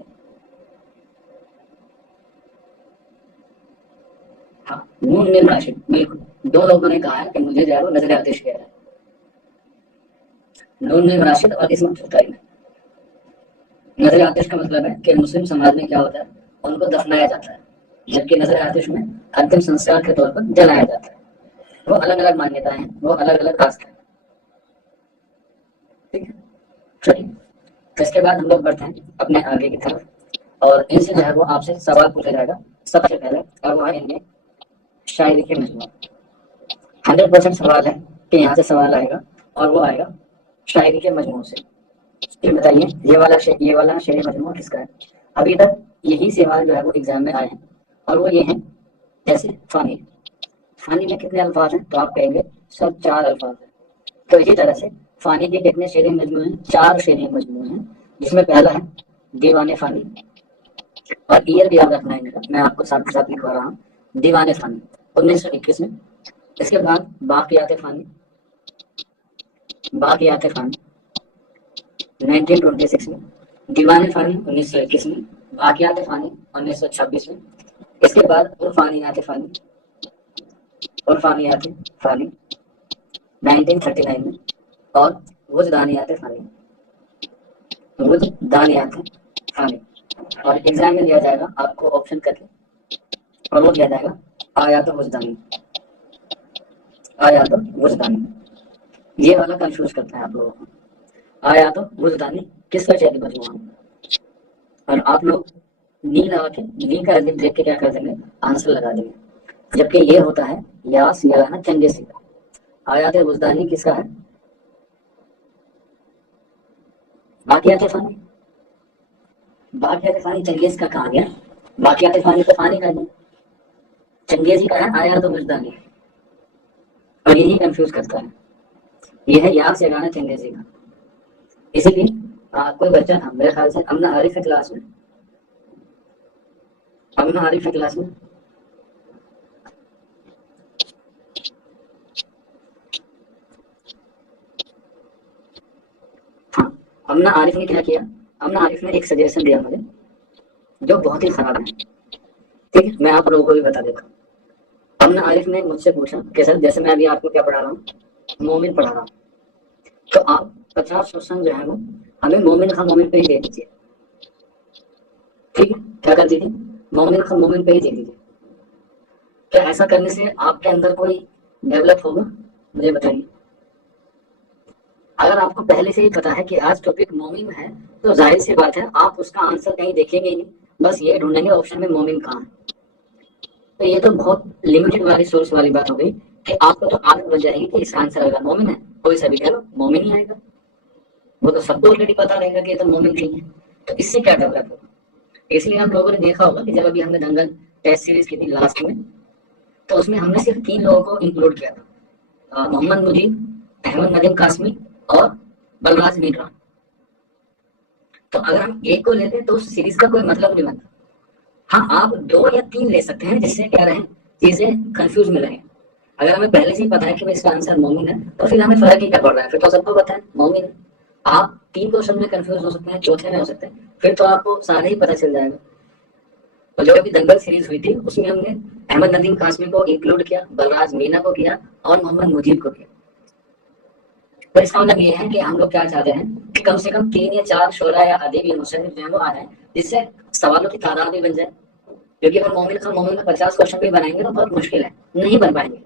हाँ, नून मिल राशिद, बिल्कुल, दो लोगों ने कहा है कि मुझे जो है वो नजर आतिश किया है, नून मिल राशिद और इसमें चुपताई में। नजर आतिश का मतलब है कि मुस्लिम समाज में क्या होता है, उनको दफनाया जाता है, जबकि नजर आतिश में अंतिम संस्कार के तौर पर जलाया जाता है। वो अलग अलग मान्यताएं हैं, वो अलग अलग आस्था है। ठीक है, चलिए, तो इसके बाद हम लोग बढ़ते हैं अपने आगे की तरफ और इनसे जो है वो आपसे सवाल पूछा जाएगा सबसे पहले, और वो है इनके शायरी के मजमूआ। 100% सवाल है कि यहाँ से सवाल आएगा और वो आएगा शायरी के मजमूए से। ये बताइए ये वाला शेर मजमूआ किसका है? अभी तक यही सवाल जो है वो एग्जाम में आए हैं और वो ये हैं, जैसे फानी, फानी में कितने अल्फाज हैं? तो आप कहेंगे सब 4 अल्फाज हैं। तो इसी तरह से फानी के कितने शेर मजमूए हैं? 4 शेर मजमूए हैं, जिसमें पहला है दीवाने फानी, और ईयर भी याद रखना है इनका, मैं आपको साथ ही साथ लिखवा रहा हूँ, दीवाने फानी 1921 में। इसके बाद बाकियात फानी, बाकियात फानी 1926 में, दीवाने फानी 1921 में, बाकियात फानी 1926 में, اس کے بعد عرفانیات فانی 1939 میں، اور وجدانیات فانی اور ایگزام میں دیا جائے گا آپ کو آپشن کر کے، اور وہ دیا جائے گا آیات وجدانی۔ یہ والا کنفیوز کرتا ہے آپ لوگوں کو۔ آیات وجدانی کس کا چیز مجموعہ، اور آپ لوگ نی لگا کے نی کا عدد دیکھ کے کیا کر دیں گے، آنسر لگا دیں گے، جبکہ یہ ہوتا ہے یاس یانا چنگیزی کا۔ آیات وجدانی کس کا ہے، باقیات فانی چنگیز کا کہا گیا، باقیات فانی تو فانی کا ہے، چنگیزی کا ہے آیات وجدانی، اور یہی کنفیوز کرتا ہے، یہ ہے یاس یانا چنگیزی کا۔ اسی لیے کوئی بچہ تھا میرے خیال سے امنا عارف کلاس میں، امنا عارف نے کیا کیا، امنا عارف نے ایک سجیشن دیا مجھے جو بہت ہی خراب ہے، ٹھیک ہے، میں آپ لوگوں کو بھی بتا دیتا ہوں۔ امنا عارف نے مجھ سے پوچھا کہ سر جیسے میں ابھی آپ کو کیا پڑھا رہا ہوں، مومن پڑھا رہا ہوں، تو آپ 50% جو ہے وہ ہمیں مومن کا مومن پہ ہی دے دیجیے، ٹھیک ہے، کیا کر دیجیے، مومن کا مومن پہ ہی دے دیجیے۔ کیا ایسا کرنے سے آپ کے اندر کوئی ڈیولپ ہوگا، مجھے بتائیے۔ اگر آپ کو پہلے سے ہی پتا ہے کہ آج ٹاپک مومن ہے تو ظاہر سی بات ہے آپ اس کا آنسر کہیں دیکھیں گے ہی نہیں، بس یہ ڈھونڈیں گے آپشن میں مومن کہاں ہے۔ تو یہ تو بہت لمیٹڈ والی سورس والی بات ہو گئی کہ آپ کو تو عادت بن جائے گی کہ اس کا آنسر اگر مومن ہے کوئی سا بھی کہہ لو مومن ہی آئے گا، وہ تو سب کو آلریڈی پتا رہے گا کہ یہ تو مومن نہیں ہے، تو اس سے کیا ڈیولپ ہوگا۔ اس لیے آپ لوگوں نے دیکھا ہوگا کہ جب ابھی ہم نے دنگل ٹیسٹ سیریز کی تھی لاسٹ میں، تو اس میں ہم نے صرف 3 لوگوں کو انکلوڈ کیا تھا، محمد مجید، احمد ندیم قاسمی اور بلراج میٹرا۔ تو اگر ہم ایک کو لیتے تو اس سیریز کا کوئی مطلب نہیں بنتا۔ ہاں آپ 2 یا 3 لے سکتے ہیں جس سے کیا رہیں چیزیں کنفیوز میں رہیں۔ اگر ہمیں پہلے سے ہی پتا ہے کہ اس کا آنسر مومن ہے تو پھر ہمیں فرق ہی کیا پڑ رہا ہے، پھر تو سب کو پتا ہے مومن ہے۔ آپ 3 کوشچن میں کنفیوز ہو سکتے ہیں، چوتھے میں ہو سکتے ہیں، پھر تو آپ کو سارے ہی پتہ چل جائے گا۔ اور جو ابھی دنگل سیریز ہوئی تھی اس میں ہم نے احمد ندیم قاسمی کو انکلوڈ کیا، بلراج مینا کو کیا اور محمد مجید کو کیا۔ تو اس کا مطلب یہ ہے کہ ہم لوگ کیا چاہتے ہیں کہ کم سے کم 3 یا 4 شعراء یا ادیب یا مصنف جو ہے وہ آ جائیں جس سے سوالوں کی تعداد بھی بن جائے، کیونکہ اگر مومن میں 50 کوشچن بھی بنائیں گے تو بہت مشکل ہے، نہیں بن پائیں گے۔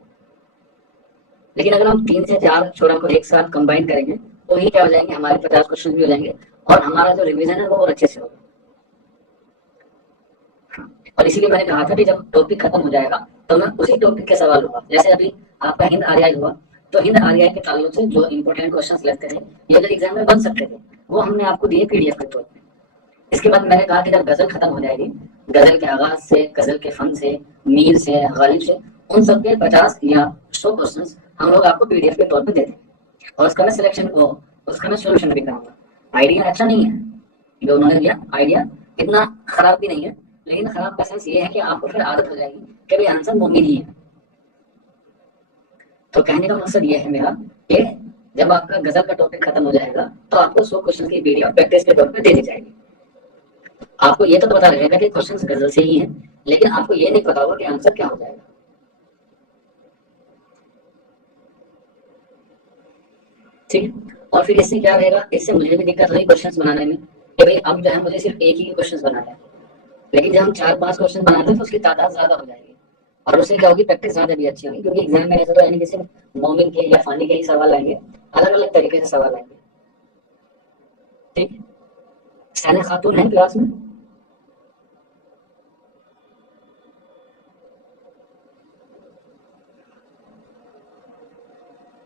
لیکن اگر ہم 3 سے 4 شعراء کو ایک ساتھ کمبائن کریں گے تو یہ کیا ہو جائیں گے، ہمارے 50 کوشچن بھی ہو جائیں گے اور ہمارا جو ریویژن ہے وہ اور اچھے سے ہوگا۔ اور اسی لیے میں نے کہا تھا کہ جب ٹاپک ختم ہو جائے گا تو میں اسی ٹاپک کے سوال ہوا، جیسے ابھی آپ کا ہند آریائی ہوا تو ہند آریائی کے تعلق سے جو امپورٹنٹ کوشچنس لگتے تھے یہ اگر ایگزام میں بن سکتے تھے وہ ہم نے آپ کو دیے PDF کے طور پہ۔ اس کے بعد میں نے کہا کہ جب غزل ختم ہو جائے گی، غزل کے آغاز سے، غزل کے فن سے، میر سے، غالب سے، ان سب کے 50 یا 100 کوشچنس ہم لوگ آپ کو PDF کے طور پہ دے دیں، اور اس کا میں سلیکشن اس کا میں سولوشن بھی کراؤں گا۔ آئیڈیا اچھا نہیں ہے جو انہوں نے دیا، آئیڈیا اتنا خراب بھی نہیں ہے، لیکن خراب کا سینس یہ ہے کہ آپ کو پھر عادت ہو جائے گی کہ بھائی آنسر مومن ہی ہے۔ تو کہنے کا مقصد یہ ہے میرا کہ جب آپ کا غزل کا ٹاپک ختم ہو جائے گا تو آپ کو 100 کوشچن کی PDF پریکٹس کے طور پہ دے دی جائے گی۔ آپ کو یہ تو پتا رہے گا کہ کوشچنس غزل سے ہی ہیں، لیکن آپ کو یہ نہیں پتا ہوگا کہ آنسر کیا ہو جائے گا، ٹھیک ہے۔ اور پھر اس سے کیا رہے گا، اس سے مجھے بھی دقت ہوئی کوشچنس بنانے میں کہ بھائی اب جو ہے مجھے صرف ایک ہی کوشچنس بنانا ہے، لیکن جب ہم 4-5 کوشچن بناتے ہیں تو اس کی تعداد زیادہ ہو جائے گی اور اس سے کیا ہوگی، پریکٹس زیادہ بھی اچھی ہوگی، کیونکہ ایگزام میں ایسا تو یعنی کہ صرف مومن کے یا فانی کے ہی سوال آئیں گے، الگ الگ طریقے سے سوال آئیں گے، ٹھیک ہے۔ سینہ خاتون ہے کلاس میں؟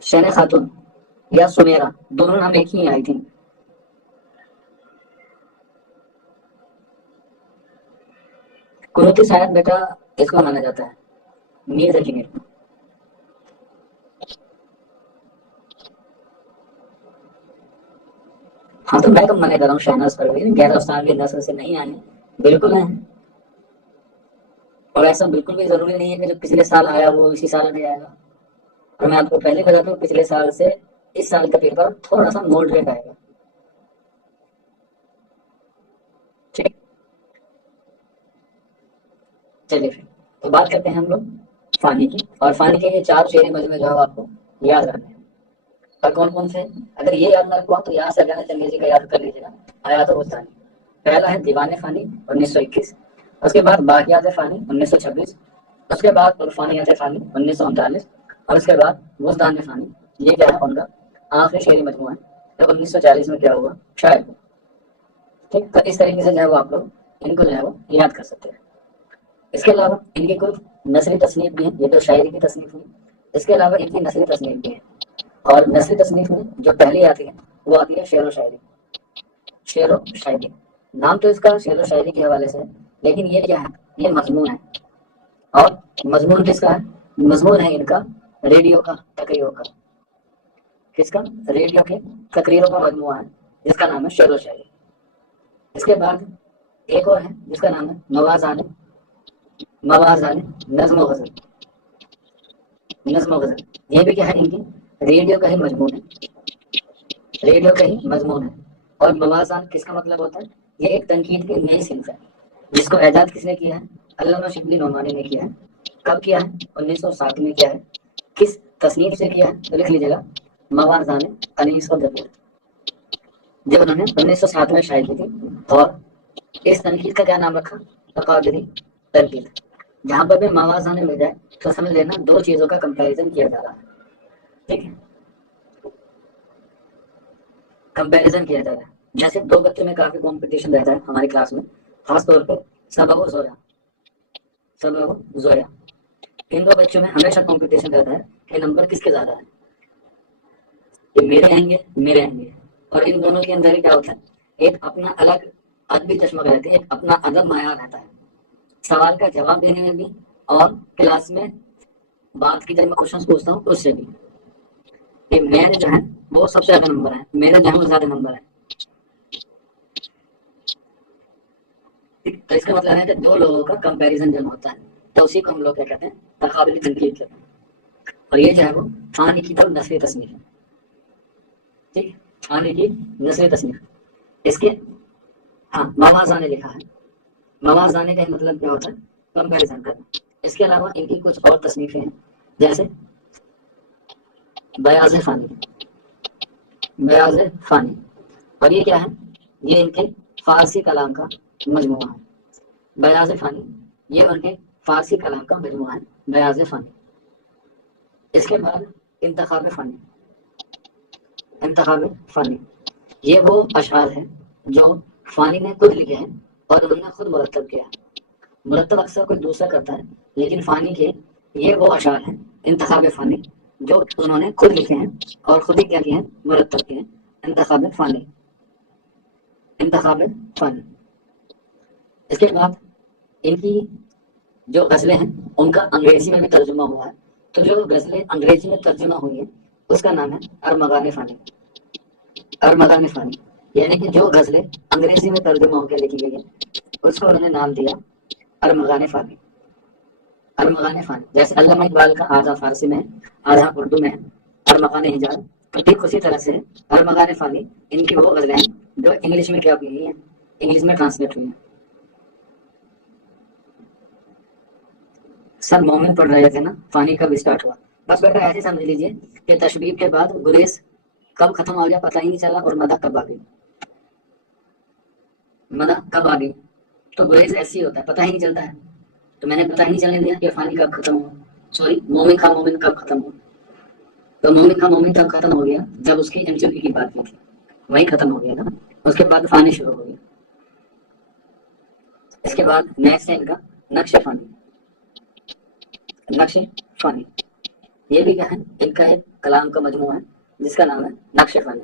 شین خاتون یا سمیرا دونوں نام ایک ہی آئی تھی۔ کنوتی شاید بیٹا اس کو مانا جاتا ہے میر ذکی میر۔ ہاں تو میں تو منع کر رہا ہوں شہناز پروین، غیر افسان کی نسل سے نہیں آئے، بالکل ہیں، اور ایسا بالکل بھی ضروری نہیں ہے کہ جو پچھلے سال آیا وہ اسی سال بھی آئے گا، اور میں آپ کو پہلے بتاتا ہوں پچھلے سال سے اس سال کا پیپر تھوڑا سا ماڈریٹ آئے گا، ٹھیک۔ चलिए फिर तो बात करते हैं हम लोग फानी की, और फानी के ये 4 शेर मजमूए जो है आपको याद रखने हैं। और कौन कौन से, अगर ये याद ना रखो तो यहाँ से अफगान चंगेजी का याद कर लीजिएगा, हयात बुस्तानी। पहला है दीवान फानी 1921, उसके बाद बाकियात फानी 1926, उसके बाद उर्फानियत फानी 1939, और उसके बाद बुस्तान फानी। ये क्या है उनका आखिरी शेरी मजमूआ है, तो 1940 में क्या हुआ शायद। ठीक, तो इस तरीके से जो है वो आप लोग इनको जो है वो याद कर सकते हैं। इसके अलावा इनकी कुछ नसरी तसनीफ भी है, ये तो शायरी की तसनीफ हुई। इसके अलावा इनकी नसरी तसनीफ भी है, और नसरी तसनीफ में जो पहली आती है वो आती है शेर व शायरी। शेर व शायरी नाम तो इसका शेर व शायरी के हवाले से है, लेकिन ये क्या है, ये मजमून है। और मजमून किसका है, मजमून है इनका रेडियो का, तकरीरों का। किसका, रेडियो के तकरीरों का मजमूआ है, जिसका नाम है शेर व शायरी। इसके बाद एक और है जिसका नाम है मवाज़ाने, मवाज़ाने नज़्म व गज़ल, नज़्म व गज़ल। ये भी क्या है, इनकी रेडियो का ही मजमून है, रेडियो का ही मजमून है। और मवाज़ान किसका मतलब होता है, ये एक तनकीद की नई सिंफ है, जिसको ऐजाद किसने किया है, अल्लामा शिबली नोमानी ने किया है। कब किया है, 1907 में किया है। किस तसनीफ से किया है, तो लिख लीजिएगा मवाज़ाने अनीस व दबीर, जब उन्होंने 1907 में शायद की थी। और इस तनकीद का क्या नाम रखा, तकादरी तनकीद। जहां पर भी मवाज़ाने मिल जाए तो समझ लेना दो चीजों का कंपैरिजन किया जा रहा है। ठीक है, कंपैरिजन किया जा रहा है। जैसे दो बच्चों में काफी कंपटीशन रहता है हमारी क्लास में, खासतौर पर सबा व जोया, सबा व जोया। इन दो बच्चों में हमेशा कंपटीशन रहता है कि नंबर किसके ज्यादा है, कि मेरे आएंगे मेरे आएंगे। और इन दोनों के अंदर ही क्या होता है, एक अपना अलग अदबी चश्मक रहती है, एक अपना अदब माया रहता है सवाल का जवाब देने में भी, और क्लास में बात की जब मैं क्वेश्चन पूछता हूँ उससे भी। कि मेरे जो है वो सबसे ज्यादा नंबर है, मेरे जो है वो ज्यादा नंबर है। तो इसका मतलब है कि दो लोगों का कंपैरिजन जब होता है तो उसी को हम लोग क्या कहते हैं, तकाबली तनकीद कहते हैं। और ये जो है वो फानी की तरफ नस्ली तस्नीफ है। ठीक, फानी की नस्ली तस्नीफ। इसके हाँ मवाज़ा ने लिखा है, मवाज़ाने का मतलब क्या होता है, कंपैरिजन करना। इसके अलावा इनकी कुछ और तस्नीफें हैं, जैसे बयाज़ फानी, बयाज़ फानी। और ये क्या है, ये इनके फारसी कलाम का मजमुआ है, बयाज़ फानी। ये उनके फारसी कलाम का मजमुआ है, बयाज़ फानी। इसके बाद इंतखाब फानी, इंतखाब फानी। ये वो अशआर है जो फानी ने खुद लिखे हैं और उन्होंने खुद मुरतब किया है। मुरतब अक्सर कोई दूसरा करता है, लेकिन फानी के ये वो अशआर हैं इंतखाब फानी जो उन्होंने खुद लिखे हैं और खुद ही क्या किए हैं, मुरतब किए हैं। इंतखाब फानी, इंतखाब फानी। इसके बाद इनकी जो गज़लें हैं उनका अंग्रेजी में भी तर्जुमा हुआ है, तो जो गज़लें अंग्रेजी में तर्जुमा हुई है उसका नाम है अरमगान फानी, अरमगान फानी। यानी कि जो गज़लें अंग्रेजी में तर्जुमा होकर लिखी गई है उसको उन्होंने नाम दिया अरमगान फानी, अरमगान फानी। जैसे अल्लामा इकबाल का आधा फारसी में है, आधा उर्दू में है, अरमगान हिजाज। तो ठीक उसी तरह से अरमगान फानी इनकी वो गज़लें हैं जो इंग्लिश में क्या हुई है, इंग्लिश में ट्रांसलेट हुई है। सब मोमिन पढ़ रहे थे ना, फानी कब स्टार्ट हुआ, बस बेटा ऐसे समझ लीजिए कि तशबीह के बाद गुरेज कब खत्म हो गया पता ही नहीं चला, और मदा कब आ गई, मदा कब आ गई। तो गुरेज ऐसे ही होता है, पता ही नहीं चलता है। तो मैंने पता ही नहीं चलने दिया कि फानी कब खत्म हुआ, सॉरी मोमिन खा मोमिन कब खत्म हुआ। तो मोमिन खा मोमिन तब खत्म हो गया जब उसकी एमसीक्यू की बात की थी, वही खत्म हो गया ना, उसके बाद फानी शुरू हो गया। इसके बाद नेक्स्ट है इनका नक्श फानी, नक्श फानी। ये भी क्या है, इनका एक कलाम का मजमूआ है जिसका नाम है नक्श फानी।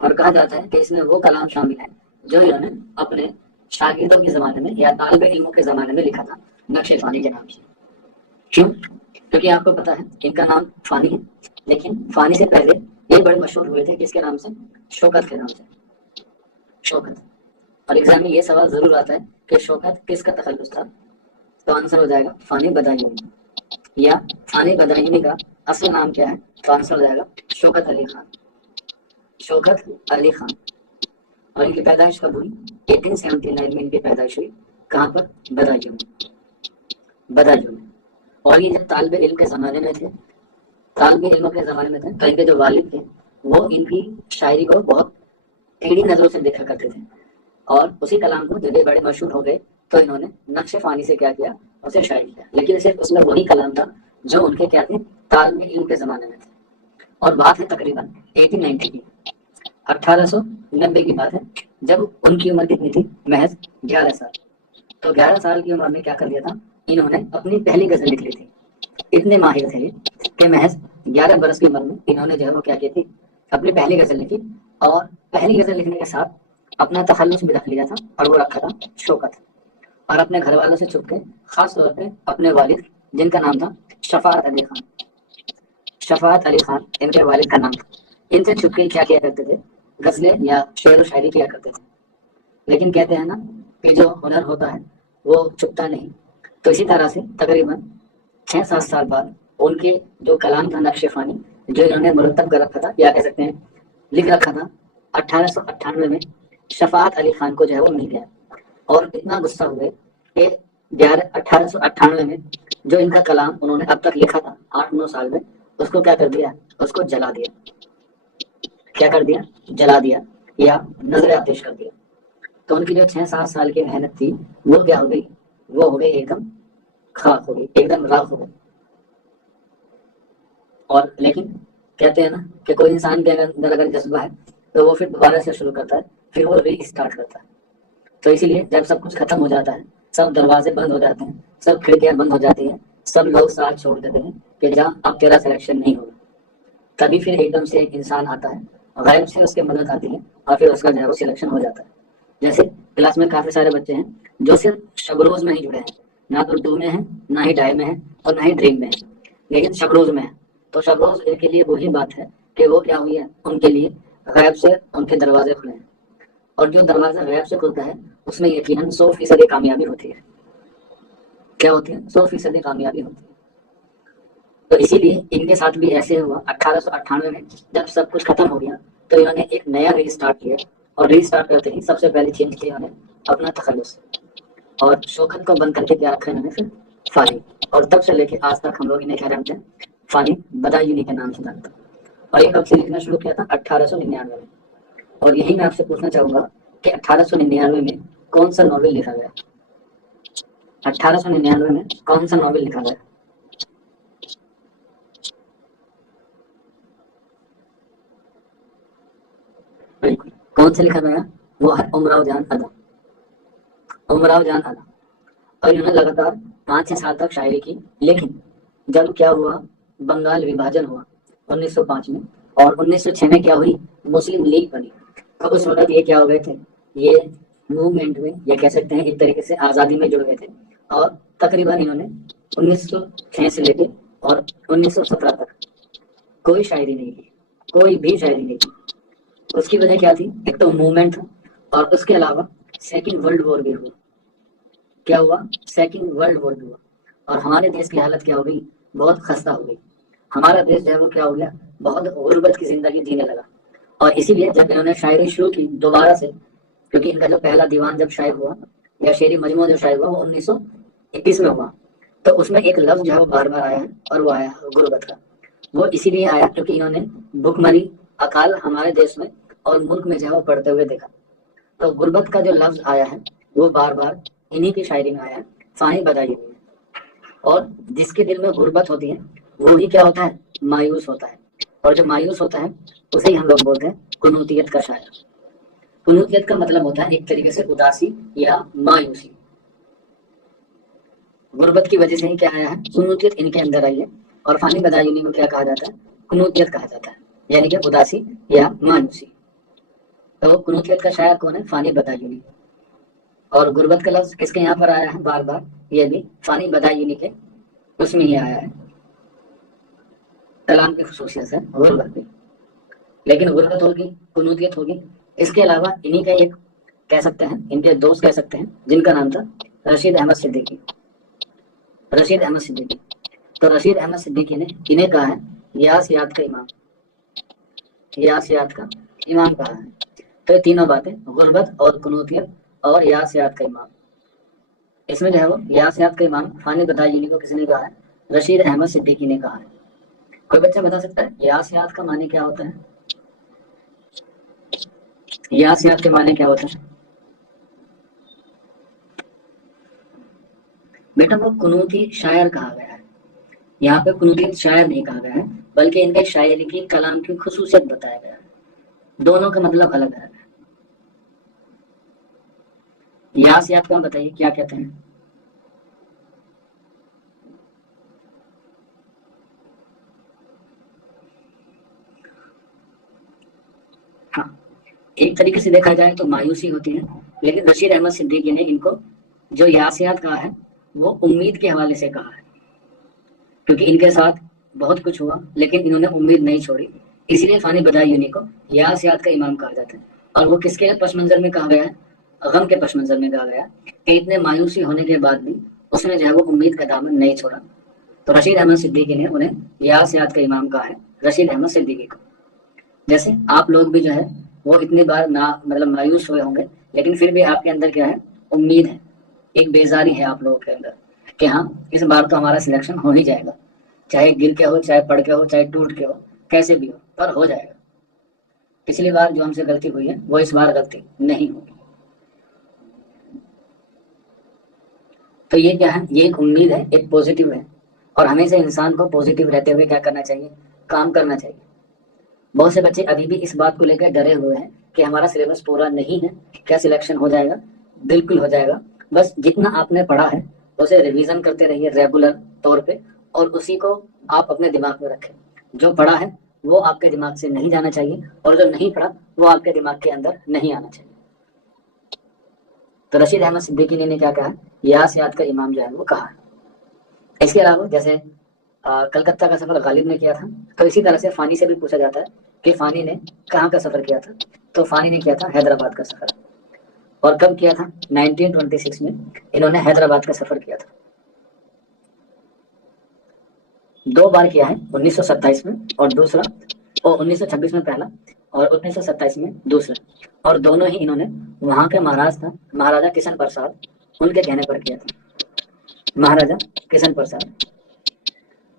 और कहा जाता है कि इसमें वो कलाम शामिल है जो इन्होंने अपने शागिर्दों के जमाने में या तालिब इल्मों के जमाने में लिखा था नक्श फानी के नाम से। क्यों, क्योंकि आपको पता है इनका नाम फानी है, लेकिन फानी से पहले ये बड़े मशहूर हुए थे किसके नाम से, शौकत के नाम से, शौकत। और एग्जाम में ये सवाल जरूर आता है कि शौकत किसका तखल्लुस था, तो आंसर हो जाएगा फानी बदायूनी, या फानी बदायूनी का असल नाम क्या है, तो आंसर हो जाएगा शौकत अली खान, शौकत अली खान। और इनकी पैदाइश कब हुई, 1879 में इनकी पैदाइश हुई। कहाँ पर, बदायूं में। और ये जब तालिब इल्म के ज़माने में थे, तालिब इल्मों के ज़माने में थे, तो इनके जो वालिद थे वो इनकी शायरी को बहुत टेढ़ी नज़रों से देखा करते थे, और उसी कलाम को जब ये बड़े मशहूर हो गए तो इन्होंने नक्श फ़ानी से क्या किया, उसे शायरी किया। लेकिन सिर्फ उसमें वही कलाम था जो उनके क्या थे, तालिब इल्म के ज़माने में थे। और बात है तकरीबन 1890 की, 1890 की बात है, जब उनकी उम्र कितनी थी, महज 11 साल। तो 11 साल की उम्र में क्या कर दिया था, इन्होंने अपनी पहली गजल लिख ली थी। इतने माहिर थे कि महज 11 बरस की उम्र में इन्होंने जो है वो क्या की थी, अपनी पहली गजल लिखी। और पहली गजल लिखने के साथ अपना तखल्लुस भी रख लिया था, और वो रखा था शौकत। और अपने घर वालों से छुप के, खास तौर पे अपने वालिद, जिनका नाम था शफाअत अली खान, शफाअत अली खान इनके वालिद का नाम था, इनसे छुप के क्या किया करते थे, गजलें या शेर व शायरी किया करते थे। लेकिन कहते हैं ना कि जो हुनर होता है वो छुपता नहीं। तो इसी तरह से तकरीबन 6-7 साल बाद उनके जो कलाम था नक्श फ़ानी, जो इन्होंने मुरतब कर रखा था, या कह सकते हैं लिख रखा था, 1898 में शफाअत अली खान को जो है वो मिल गया। और इतना गुस्सा हुए कि 1898 में जो इनका कलाम उन्होंने अब तक लिखा था 8-9 साल में, उसको क्या कर दिया, उसको जला दिया। क्या कर दिया, जला दिया या नजर आतिश कर दिया। तो उनकी जो 6-7 साल की मेहनत थी वो क्या हो गई, वो हो गई एकदम खाक हो गई, एकदम राख हो गई। और लेकिन कहते हैं ना कि कोई इंसान के अंदर अगर जज्बा है तो वो फिर दोबारा से शुरू करता है, फिर वो री स्टार्ट करता है। तो इसीलिए जब सब कुछ खत्म हो जाता है, सब दरवाजे बंद हो जाते हैं, सब खिड़कियां बंद हो जाती हैं, सब लोग साथ छोड़ देते हैं कि जा अब तेरा सिलेक्शन नहीं होगा, तभी फिर एकदम से एक इंसान आता है, गायब से उसके मदद आती है, और फिर उसका जो है वो सिलेक्शन हो जाता है। जैसे क्लास में काफी सारे बच्चे हैं जो सिर्फ शबरोज में ही जुड़े हैं, ना तो डू में है, ना ही डाई में है, और ना ही ड्रीम में है, लेकिन शबरोज में है। तो शबरोज के लिए वही बात है कि वो क्या हुई है, उनके लिए गायब से उनके दरवाजे खुले हैं। और जो दरवाजा गायब से खुलता है उसमें यकीनन 100% कामयाबी होती है। क्या होती है, 100% कामयाबी होती है। तो इसीलिए इनके साथ भी ऐसे हुआ 1898 में, जब सब कुछ खत्म हो गया तो इन्होंने एक नया रीस्टार्ट किया। और रीस्टार्ट करते ही सबसे पहले चेंज किया इन्होंने अपना तखल्लुस, और शौकत को बंद करके क्या रखा इन्होंने, फिर फानी। और तब से लेके आज तक हम लोग इन्हें क्या जानते हैं, फानी बदायूनी के नाम से जानते हैं। और ये कब से लिखना शुरू किया था, 1899 में। और यही मैं आपसे पूछना चाहूंगा कि 1899 में कौन सा नॉवेल लिखा गया, 1899 में कौन सा नॉवेल लिखा गया। बिल्कुल, कौन सा लिखा गया, वो है उमराव जान अदा, उमराव जान अदा। और इन्होंने लगातार 5-6 साल तक शायरी की। लेकिन जब क्या हुआ, बंगाल विभाजन हुआ 1905 में, और 1906 में क्या हुई, मुस्लिम लीग बनी। तो उस वक्त ये क्या हो गए थे, ये मूवमेंट में, या कह सकते हैं एक तरीके से आज़ादी में जुड़ गए थे। और तकरीबन इन्होंने 1906 से लेके और 1917 तक कोई शायरी नहीं की, कोई भी शायरी नहीं की। उसकी वजह क्या थी, एक तो मूवमेंट था, और उसके अलावा सेकेंड वर्ल्ड वॉर भी हुआ। क्या हुआ, सेकेंड वर्ल्ड वॉर हुआ। और हमारे देश की हालत क्या हो गई, बहुत खस्ता हो गई। हमारा देश जो है वो क्या हो गया, बहुत गुर्बत की जिंदगी जीने लगा। और इसीलिए जब इन्होंने शायरी शुरू की दोबारा से, क्योंकि इनका जो पहला दीवान जब शायर हुआ, या शेरी मजमू जो शायर हुआ, वो 1921 में हुआ। तो उसमें एक लफ्ज जो है वो बार बार आया है, और वो आया गुर्बत का। वो इसीलिए आया क्योंकि इन्होंने भुखमरी, अकाल हमारे देश में और मुल्क में जो है वो पढ़ते हुए देखा। तो गुर्बत का जो लफ्ज आया है वो बार बार इन्हीं की शायरी में आया है, फानी बदाई हुई है। और जिसके दिल में गुर्बत होती है वो ही क्या होता है, मायूस होता है। और जो मायूस होता है उसे ही हम लोग बोलते हैं कुनूतियत का शायर। कुनूतियत का मतलब होता है एक तरीके से उदासी या मायूसी। गुर्बत की वजह से ही क्या आया है, कुनूतियत इनके अंदर आई है। और फानी बदायूनी को क्या कहा जाता है, कुनूतियत कहा जाता है, यानी कि उदासी या मायूसी। तो कुनूतियत का शायर कौन है, फानी बदायूनी। और गुर्बत का लफ्ज किसके यहाँ पर आया है बार बार, ये भी फानी बदायूनी के उसमें ही आया है, कलाम की खसूसियत है गुर्बत भी। लेकिन गुर्बत होगी, कुनूतियत होगी, इसके अलावा इन्हीं का एक कह सकते हैं, इनके दोस्त कह सकते हैं, जिनका नाम था रशीद अहमद सिद्दीकी। रशीद अहमद सिद्दीकी, तो रशीद अहमद सिद्दीकी ने इन्हें कहा है यासियात का इमाम, यासियात का इमाम कहा है। तो ये तीनों बातें, गुर्बत और कुनूतियत और यासियात का इमाम, इसमें जो है वो यासियात का इमाम फानी बदायूनी को किसने कहा है? रशीद अहमद सिद्दीकी ने कहा है। कोई बच्चा बता सकता है यासियात का माने क्या होता है? यासियात के माने क्या होता है? बेटा वो कुनूती शायर कहा गया है। यहाँ पे कुनूती शायर नहीं कहा गया है, बल्कि इनके शायरी की कलाम की खुसूसियत बताया गया है। दोनों का मतलब अलग है। यासियात का बताइए क्या कहते हैं? हाँ, एक तरीके से देखा जाए तो मायूसी होती है, लेकिन रशीद अहमद सिद्दीकी ने इनको जो यासियात कहा है वो उम्मीद के हवाले से कहा है, क्योंकि इनके साथ बहुत कुछ हुआ लेकिन इन्होंने उम्मीद नहीं छोड़ी, इसलिए फानी बदायूनी को यासियात का इमाम कहा जाता है। और वो किसके पस मंजर में कहा गया है? गम के पस मंजर में कहा गया कि इतने मायूसी होने के बाद भी उसने जो है वो उम्मीद का दामन नहीं छोड़ा। तो रशीद अहमद सिद्दीकी ने उन्हें यासियात का इमाम कहा है, रशीद अहमद सिद्दीकी को। जैसे आप लोग भी जो है वो इतनी बार ना मतलब मायूस हुए होंगे, लेकिन फिर भी आपके अंदर क्या है? उम्मीद है, एक बेजारी है आप लोगों के अंदर कि हाँ इस बार तो हमारा सिलेक्शन हो ही जाएगा, चाहे गिर के हो, चाहे पढ़ के हो, चाहे टूट के हो, कैसे भी हो, पर हो जाएगा। पिछली बार जो हमसे गलती हुई है वो इस बार गलती नहीं होगी। तो ये क्या है? ये एक उम्मीद है, एक पॉजिटिव है। और हमेशा इंसान को पॉजिटिव रहते हुए क्या करना चाहिए? काम करना चाहिए। बहुत से बच्चे अभी भी इस बात को लेकर डरे हुए हैं कि हमारा सिलेबस पूरा नहीं है, क्या सिलेक्शन हो जाएगा? बिल्कुल हो जाएगा। बस जितना आपने पढ़ा है उसे रिवीजन करते रहिए रेगुलर तौर पे, और उसी को आप अपने दिमाग में रखें। जो पढ़ा है वो आपके दिमाग से नहीं जाना चाहिए, और जो नहीं पढ़ा वो आपके दिमाग के अंदर नहीं आना चाहिए। तो रशीद अहमद सिद्दीकी ने क्या कहा? यासियात का इमाम जो है वो कहा है। इसके अलावा जैसे कलकत्ता का सफर गालिब ने किया था, तो इसी तरह से फानी से भी पूछा जाता है कि फानी ने कहाँ का सफर किया था? तो फानी ने किया था हैदराबाद का सफर। और कब किया था? 1926 में इन्होंने हैदराबाद का सफर किया था। दो बार किया है, 1927 में और दूसरा, और 1926 में पहला और 1927 में दूसरा। और दोनों ही इन्होंने वहां के महाराज था महाराजा किशन प्रसाद, उनके कहने पर किया था। महाराजा किशन प्रसाद,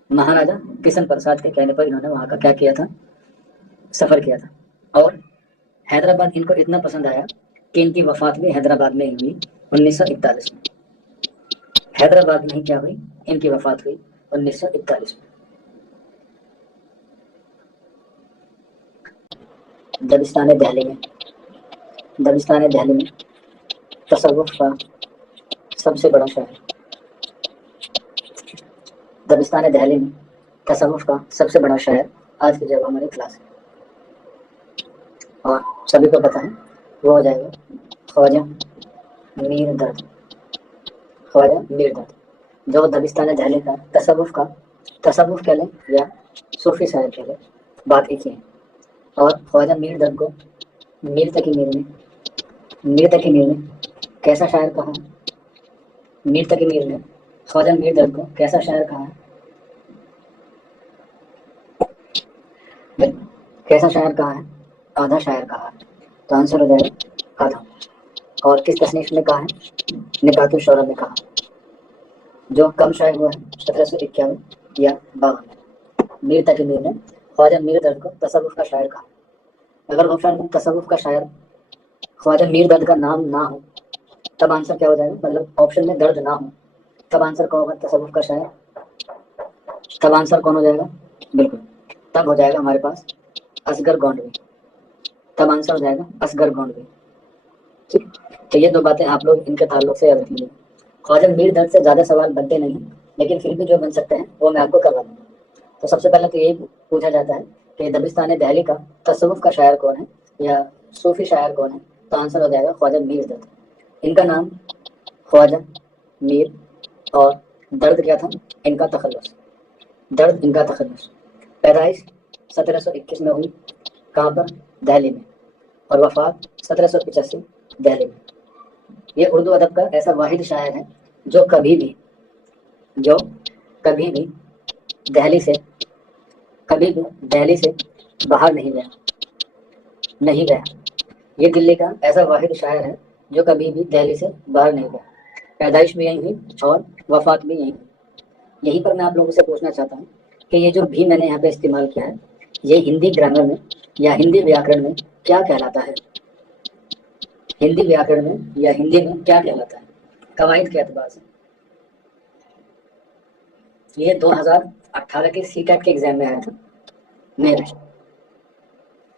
महाराजा किशन प्रसाद के कहने पर इन्होंने वहां का क्या किया था? सफर किया था। और हैदराबाद इनको इतना पसंद आया कि इनकी वफात भी हैदराबाद में ही हुई 1941 में। हैदराबाद में ही क्या हुई? इनकी वफात हुई 1941 में। दबिस्तान दिल्ली में, दबिस्तान दिल्ली में तसव्वुफ का सबसे बड़ा शहर, दबिस्तान दिल्ली में तसव्वुफ का सबसे बड़ा शहर आज की जब हमारी क्लास है, और सभी को पता है वो हो जाएगा ख्वाजा मीर दर्द। ख्वाजा मीर दर्द जो दबिस्तान दिल्ली का तसव्वुफ कह लें या सूफी साहब कह लें, बात एक ही है। और ख्वाजा मीर दर्द को मीर तकी मीर ने कैसा शायर कहा? मीर तकी मीर ने ख्वाजा मीर दर्द को कैसा शायर कहा? कैसा शायर कहा है? आधा शायर कहा है। तो आंसर हो जाएगा आधा। और किस तसनीफ में कहा है? निकातुल शौरा में कहा, जो कम शायर हुआ है 1751 या 52 में। मीर तकी मीर ने ख्वाजा मीर दर्द को तसव्वुफ का शायर कहा। अगर ऑप्शन में तसव्वुफ का शायर ख्वाजा मीर दर्द का नाम ना हो तब आंसर क्या हो जाएगा? मतलब ऑप्शन में दर्द ना हो तब आंसर कौन होगा? तसव्वुफ का शायर। तब आंसर कौन हो जाएगा? बिल्कुल, तब हो जाएगा हमारे पास असगर गोंडवी। तब आंसर हो जाएगा असगर गोंडवी। ठीक, तो ये दो बातें आप लोग इनके ताल्लुक से याद रखिए। ख्वाजा मीर दर्द से ज्यादा सवाल बनते नहीं, लेकिन फिर भी जो बन सकते हैं वो मैं आपको करवा दूंगा। तो सबसे पहले तो यही पूछा जाता है कि दबिस्तान दिल्ली का तसव्वुफ का शायर कौन है या सूफी शायर कौन है? तो आंसर हो जाएगा ख्वाजा मीर दर्द। इनका नाम ख्वाजा मीर, और दर्द क्या था? इनका तखल्लुस। दर्द इनका तखल्लुस। पैदाइश 1721 में हुई, कहाँ पर? दिल्ली में। और वफात 1785 दिल्ली में। ये उर्दू अदब का ऐसा वाहिद शायर है जो जो कभी भी दिल्ली से बाहर नहीं गया। ये दिल्ली का ऐसा वाहिद शायर है जो कभी भी दिल्ली से बाहर नहीं गया। پیدائش بھی یہیں ہوئی اور وفات بھی یہیں ہوئی۔ یہیں پر میں آپ لوگوں سے پوچھنا چاہتا ہوں کہ یہ جو بھی میں نے یہاں پہ استعمال کیا ہے یہ ہندی گرامر میں یا ہندی ویاکرن میں کیا کہلاتا ہے؟ ہندی ویاکرن میں یا ہندی میں کیا کہلاتا ہے قواعد کے اعتبار سے؟ یہ 2018 کے سی ٹیٹ کے ایگزام میں آیا تھا، میرا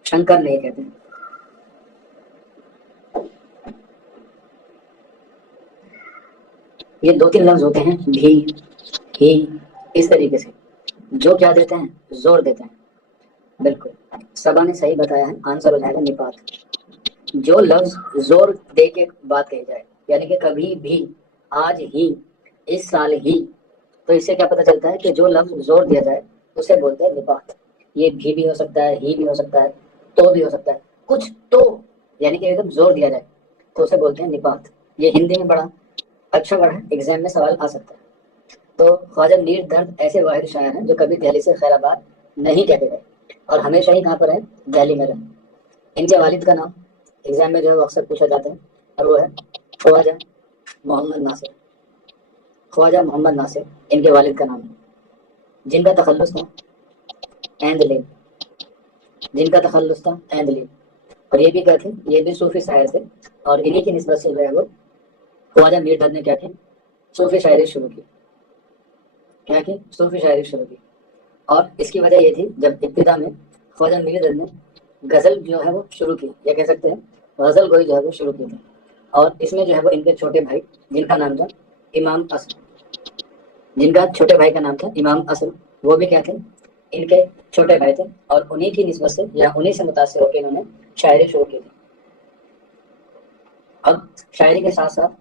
شنکر نہیں کہتے ہیں۔ یہ 2-3 لفظ ہوتے ہیں بھی ہی اس طریقے سے جو کیا دیتے ہیں زور دیتے ہیں۔ بالکل سبا نے صحیح بتایا ہے، آنسر ہو جائے گا نپات۔ جو لفظ زور دے کے بات کہی جائے یعنی کہ کبھی بھی، آج ہی، اس سال ہی، تو اس سے کیا پتہ چلتا ہے کہ جو لفظ زور دیا جائے اسے بولتے ہیں نپات۔ یہ بھی ہو سکتا ہے، ہی بھی ہو سکتا ہے، تو بھی ہو سکتا ہے، کچھ تو یعنی کہ ایک دم زور دیا جائے تو اسے بولتے ہیں نپات۔ یہ ہندی میں بڑا اچھا ورڈ ہے، ایگزام میں سوال آ سکتا ہے۔ تو خواجہ میر درد ایسے واحد شاعر ہیں جو کبھی دہلی سے خیر آباد نہیں کہتے تھے اور ہمیشہ ہی کہاں پر ہے؟ دہلی میں رہے۔ ان کے والد کا نام ایگزام میں جو ہے وہ اکثر پوچھا جاتا ہے اور وہ ہے خواجہ محمد ناصر۔ خواجہ محمد ناصر ان کے والد کا نام ہے، جن کا تخلص تھا ایندلے، جن کا تخلص تھا ایندلے، اور یہ بھی کیا تھے؟ یہ بھی صوفی شاعر تھے اور انہی کی نسبت سے جو ہے وہ خواجہ میر درد نے کیا کی؟ صوفی شاعری شروع کی۔ کیا کی؟ صوفی شاعری شروع کی۔ اور اس کی وجہ یہ تھی جب ابتدا میں خواجہ میر درد نے غزل جو ہے وہ شروع کی، یا کہہ سکتے ہیں غزل گوئی جو ہے وہ شروع کی تھی، اور اس میں جو ہے وہ ان کے چھوٹے بھائی جن کا نام تھا امام اصل، جن کا چھوٹے بھائی کا نام تھا امام اصل، وہ بھی کیا تھے؟ ان کے چھوٹے بھائی تھے اور انہی کی نسبت سے یا انہی سے متاثر ہو کے انہوں نے شاعری شروع کی تھی۔ اب شاعری کے ساتھ ساتھ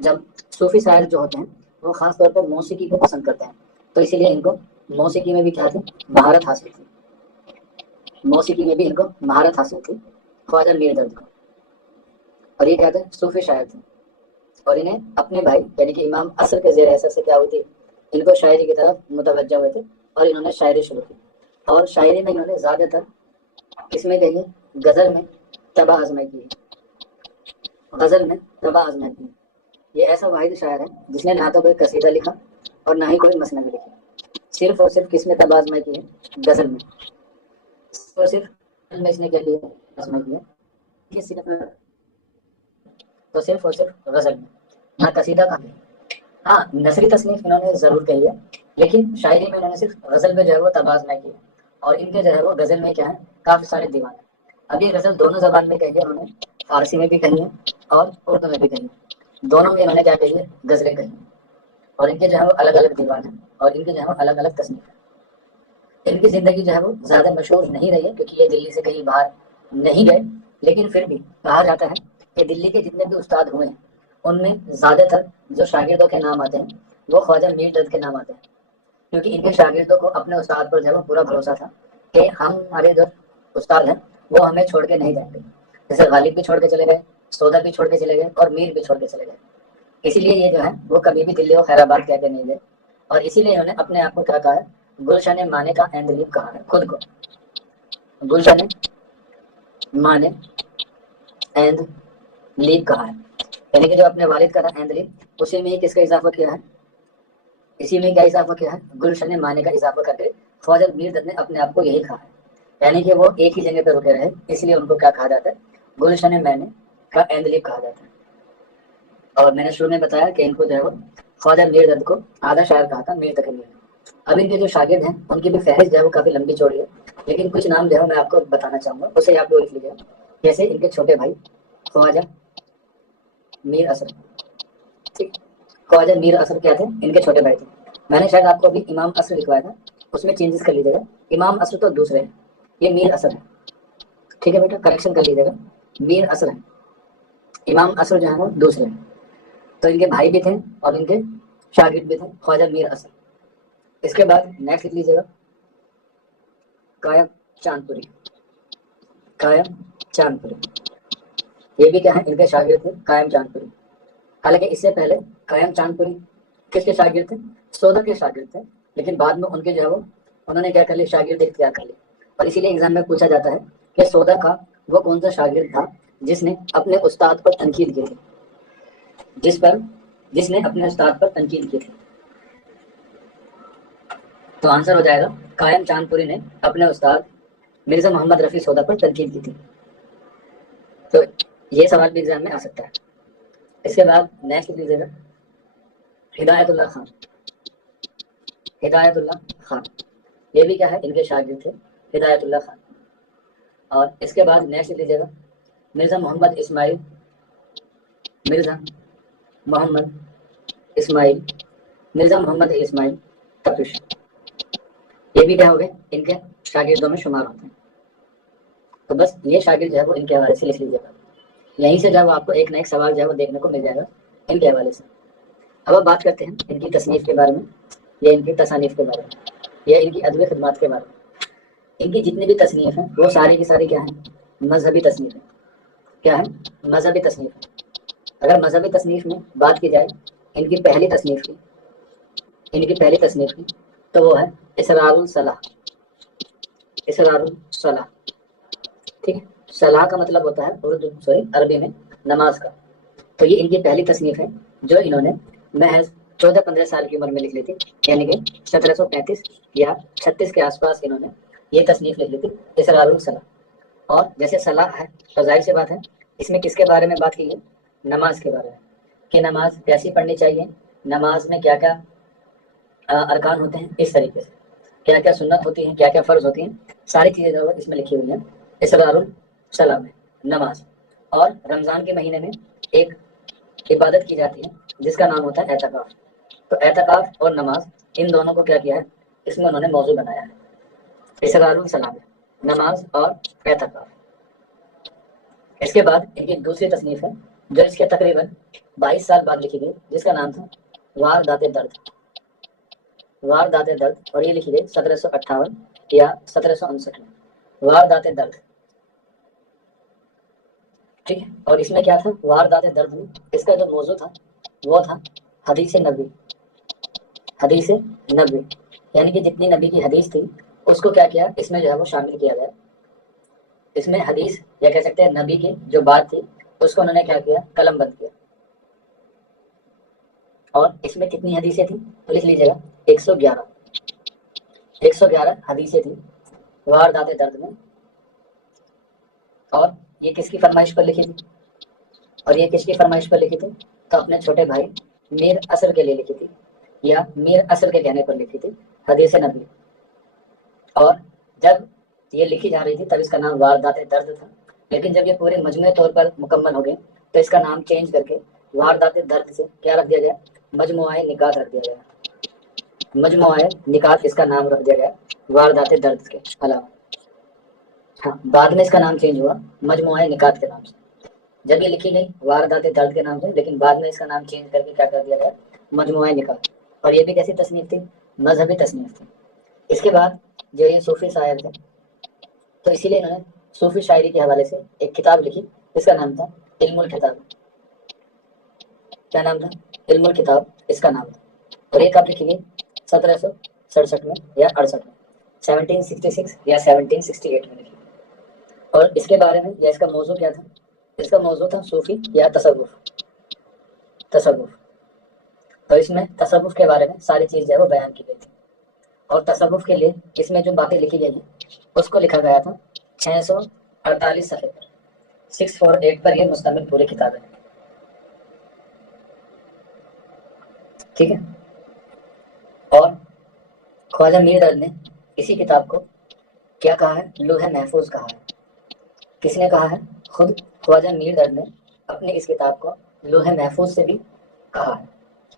جب صوفی شاعر جو ہوتے ہیں وہ خاص طور پر موسیقی کو پسند کرتے ہیں، تو اسی لیے ان کو موسیقی میں بھی کیا تھی؟ مہارت حاصل تھی۔ موسیقی میں بھی ان کو مہارت حاصل تھی خواجہ میر درد کو، اور یہ کیا تھے؟ صوفی شاعر تھے، اور انہیں اپنے بھائی یعنی کہ امام اثر کے زیر اثر سے کیا ہوئی تھی؟ ان کو شاعری کی طرف متوجہ ہوئے تھے اور انہوں نے شاعری شروع کی، اور شاعری میں انہوں نے زیادہ تر کس میں کہی؟ غزل میں طبع آزمائی کی، غزل میں طبع آزمائی کی۔ یہ ایسا واحد شاعر ہے جس نے نہ تو کوئی قصیدہ لکھا اور نہ ہی کوئی مثنوی لکھی، صرف اور صرف کس میں طبع آزمائی کی ہے؟ غزل میں۔ صرف اور صرف غزل میں اس نے کیا لیا؟ آزمائی کی ہے، کس صرف تو صرف اور صرف غزل میں، نہ قصیدہ کا۔ ہاں نثری تصنیف انہوں نے ضرور کہی ہے، لیکن شاعری میں انہوں نے صرف غزل میں جو ہے وہ طبع آزمائی کی ہے، اور ان کے جو ہے وہ غزل میں کیا ہے؟ کافی سارے دیوان ہیں۔ اب یہ غزل دونوں زبان میں کہی ہے انہوں نے، فارسی میں بھی کہی ہے اور اردو میں بھی کہی ہے، دونوں میں انہوں نے کیا کہی ہے؟ غزلیں کہی ہیں، اور ان کے جو ہے وہ الگ الگ دیوان ہیں اور ان کے جو ہے وہ الگ الگ تصنیف ہیں۔ ان کی زندگی جو ہے وہ زیادہ مشہور نہیں رہی ہے کیونکہ یہ دلی سے کہیں باہر نہیں گئے، لیکن پھر بھی کہا جاتا ہے کہ دلی کے جتنے بھی استاد ہوئے ہیں ان میں زیادہ تر جو شاگردوں کے نام آتے ہیں وہ خواجہ میر درد کے نام آتے ہیں، کیونکہ ان کے شاگردوں کو اپنے استاد پر جو ہے وہ پورا بھروسہ تھا کہ ہمارے جو استاد ہیں وہ ہمیں چھوڑ کے نہیں جائیں گے، جیسے غالب بھی چھوڑ کے چلے گئے، سودا بھی چھوڑ کے چلے گئے اور میر بھی چھوڑ کے چلے گئے، اسی لیے یہ جو ہے وہ کبھی بھی دلی و خیر آباد کہہ کے نہیں گئے، اور اسی لیے انہوں نے اپنے آپ کو کیا کہا ہے؟ گلشن مانے کا ایندلیب کہا ہے خود کو، گلشن مانے ایند لیب کہا ہے، یعنی کہ جو اپنے والد کا تھا ایندلیب اسی میں ہی کس کا اضافہ کیا ہے؟ اسی میں کیا اضافہ کیا ہے؟ گلشن مانے کا اضافہ کر کے خواجہ میر درد نے اپنے آپ کو یہی کہا ہے، یعنی کہ وہ ایک ہی جگہ پہ رکے رہے، اس لیے ان کو کیا کہا جاتا ہے؟ گلشن مانے کا ایندلیب کہا جاتا ہے۔ اور میں نے شروع میں بتایا کہ ان کو جو ہے وہ خواجہ میر درد کو آدھا شاعر کہا تھا میر تقی میر۔ اب ان کے جو شاگرد ہیں ان کی بھی فہرست جو ہے وہ کافی لمبی چوڑی ہے، لیکن کچھ نام جو ہے میں آپ کو بتانا چاہوں گا، اسے آپ لوگ لکھ لیجیے، جیسے ان کے چھوٹے بھائی خواجہ میر اثر، ٹھیک، خواجہ میر اثر کیا تھے؟ ان کے چھوٹے بھائی تھے۔ میں نے شاید آپ کو ابھی امام اثر لکھوایا تھا، اس میں چینجز کر لیجیے گا، امام اثر تو دوسرے ہیں، یہ میر اثر ہے، ٹھیک ہے بیٹا، کریکشن کر لیجیے گا، میر اثر ہے، امام اثر جو ہے وہ دوسرے ہیں، تو ان کے بھائی بھی تھے اور ان کے شاگرد بھی تھے خواجہ میر اثر۔ اس کے بعد نیکسٹ لکھ لیجیے گا قائم چاند پوری، قائم چاند پوری، یہ بھی کیا ہے؟ ان کے شاگرد تھے قائم چاند پوری، حالانکہ اس سے پہلے قائم چاند پوری کس کے شاگرد تھے؟ سودا کے شاگرد تھے، لیکن بعد میں ان کے جو ہے وہ انہوں نے کیا کر لی؟ شاگرد اختیار کر لی، اور اسی لیے ایگزام میں پوچھا جاتا ہے کہ سودا کا وہ کون سا شاگرد تھا جس نے اپنے استاد پر تنقید کی تھی، جس پر جس نے اپنے استاد پر تنقید کی تھی؟ تو آنسر ہو جائے گا قائم چاند پوری نے اپنے استاد مرزا محمد رفیع سودا پر تنقید کی تھی. تو یہ سوال بھی ایگزام میں آ سکتا ہے. اس کے بعد نیکسٹ لیجیے گا ہدایت اللہ خان. ہدایت اللہ خان یہ بھی کیا ہے ان کے شاگرد تھے ہدایت اللہ خان. اور اس کے بعد نیکسٹ لیجیے گا مرزا محمد اسماعیل. مرزا محمد اسماعیل مرزا محمد اسماعیل تپش. یہ بھی کیا ہو گئے ان کے شاگردوں میں شمار ہوتے ہیں. تو بس یہ شاگرد جو ہے وہ ان کے حوالے سے لکھ لیجیے گا. یہیں سے جب آپ کو ایک نہ ایک سوال جو ہے وہ دیکھنے کو مل جائے گا ان کے حوالے سے. اب آپ بات کرتے ہیں ان کی تصنیف کے بارے میں یا ان کی تصانیف کے بارے میں یا ان کی ادبی خدمات کے بارے میں. ان کی جتنی بھی تصنیف ہیں وہ ساری کی ساری کیا ہیں مذہبی تصنیف ہیں. کیا ہے مذہبی تصنیف ہے. اگر مذہبی تصنیف میں بات کی جائے ان کی پہلی تصنیف کی تو وہ ہے اسرار الصلاح. اسرار الصلاح ٹھیک ہے. صلاح کا مطلب ہوتا ہے عربی میں نماز کا. تو یہ ان کی پہلی تصنیف ہے جو انہوں نے محض 14-15 سال کی عمر میں لکھ لی تھی. یعنی کہ 1735 یا 36 کے آس پاس انہوں نے یہ تصنیف لکھ لی تھی اسرار الصلاح. اور جیسے صلاح ہے تو ظاہر سی بات ہے اس میں کس کے بارے میں بات کی ہے نماز کے بارے میں کہ نماز کیسی پڑھنی چاہیے. نماز میں کیا کیا ارکان ہوتے ہیں اس طریقے سے کیا کیا سنت ہوتی ہیں کیا کیا فرض ہوتی ہیں ساری چیزیں جو اس میں لکھی ہوئی ہیں اسرار الصلاح میں. نماز اور رمضان کے مہینے میں ایک عبادت کی جاتی ہے جس کا نام ہوتا ہے اعتکاف. تو اعتکاف اور نماز ان دونوں کو کیا کیا ہے اس میں انہوں نے موضوع بنایا ہے اسرار الصلاح میں نماز اور اعتکاف. اس کے بعد ان کی دوسری تصنیف ہے جو اس کے تقریباً 22 سال بعد لکھی گئی جس کا نام تھا واردات درد. واردات درد اور یہ لکھی گئی 1758 یا 1759 میں. واردات درد ٹھیک ہے. اور اس میں کیا تھا واردات درد میں اس کا جو موضوع تھا وہ تھا حدیث نبی. حدیث نبی یعنی کہ جتنی نبی کی حدیث تھی اس کو کیا کیا اس میں جو ہے وہ شامل کیا گیا. اس میں حدیث یا کہہ سکتے ہیں نبی کی جو بات تھی اس کو انہوں نے کیا کیا قلم بند کیا. اور اس میں کتنی حدیثیں تھیں تو لکھ لیجیے گا 111 حدیثیں تھیں واردات درد میں. اور یہ کس کی فرمائش پر لکھی تھی تو اپنے چھوٹے بھائی میر اصل کے لیے لکھی تھی یا میر اصل کے کہنے پر لکھی تھی حدیث نبی. اور جب یہ لکھی جا رہی تھی تب اس کا نام واردات درد تھا. لیکن جب یہ پورے مجموعے طور پر مکمل ہو گئے تو اس کا نام چینج کر کے واردات درد سے کیا رکھ دیا گیا مجموعہ نکات رکھ دیا گیا. مجموعہ نکات اس کا نام رکھ دیا گیا واردات درد کے علاوہ. ہاں بعد میں اس کا نام چینج ہوا مجموعہ نکات کے نام سے. جب یہ لکھی گئی واردات درد کے نام سے لیکن بعد میں اس کا نام چینج کر کے کیا کر دیا گیا مجموعہ نکات. اور یہ بھی کیسی تصنیف تھی مذہبی تصنیف تھی. اس کے بعد جو یہ صوفی شاعر تھے تو اسی لیے انہوں نے صوفی شاعری کے حوالے سے ایک کتاب لکھی اس کا نام تھا علم الکتاب. کیا نام تھا علم الکتاب اس کا نام تھا. اور یہ کب لکھی گئی 1767 میں یا 68 میں 1766 یا 1768 میں لکھی. اور اس کے بارے میں یا اس کا موضوع کیا تھا اس کا موضوع تھا صوفی یا تصوف. تو اس میں تصوف کے بارے میں ساری چیز جو ہے وہ بیان کی گئی تھی. اور تصوف کے لیے اس میں جو باتیں لکھی گئی ہیں اس کو لکھا گیا تھا 648 صفحے پر 648 پر یہ مشتمل پوری کتاب ہے. ٹھیک ہے. اور خواجہ میر درد نے اسی کتاب کو کیا کہا ہے لوح محفوظ کہا ہے. کس نے کہا ہے خود خواجہ میر درد نے اپنی اس کتاب کو لوح محفوظ سے بھی کہا ہے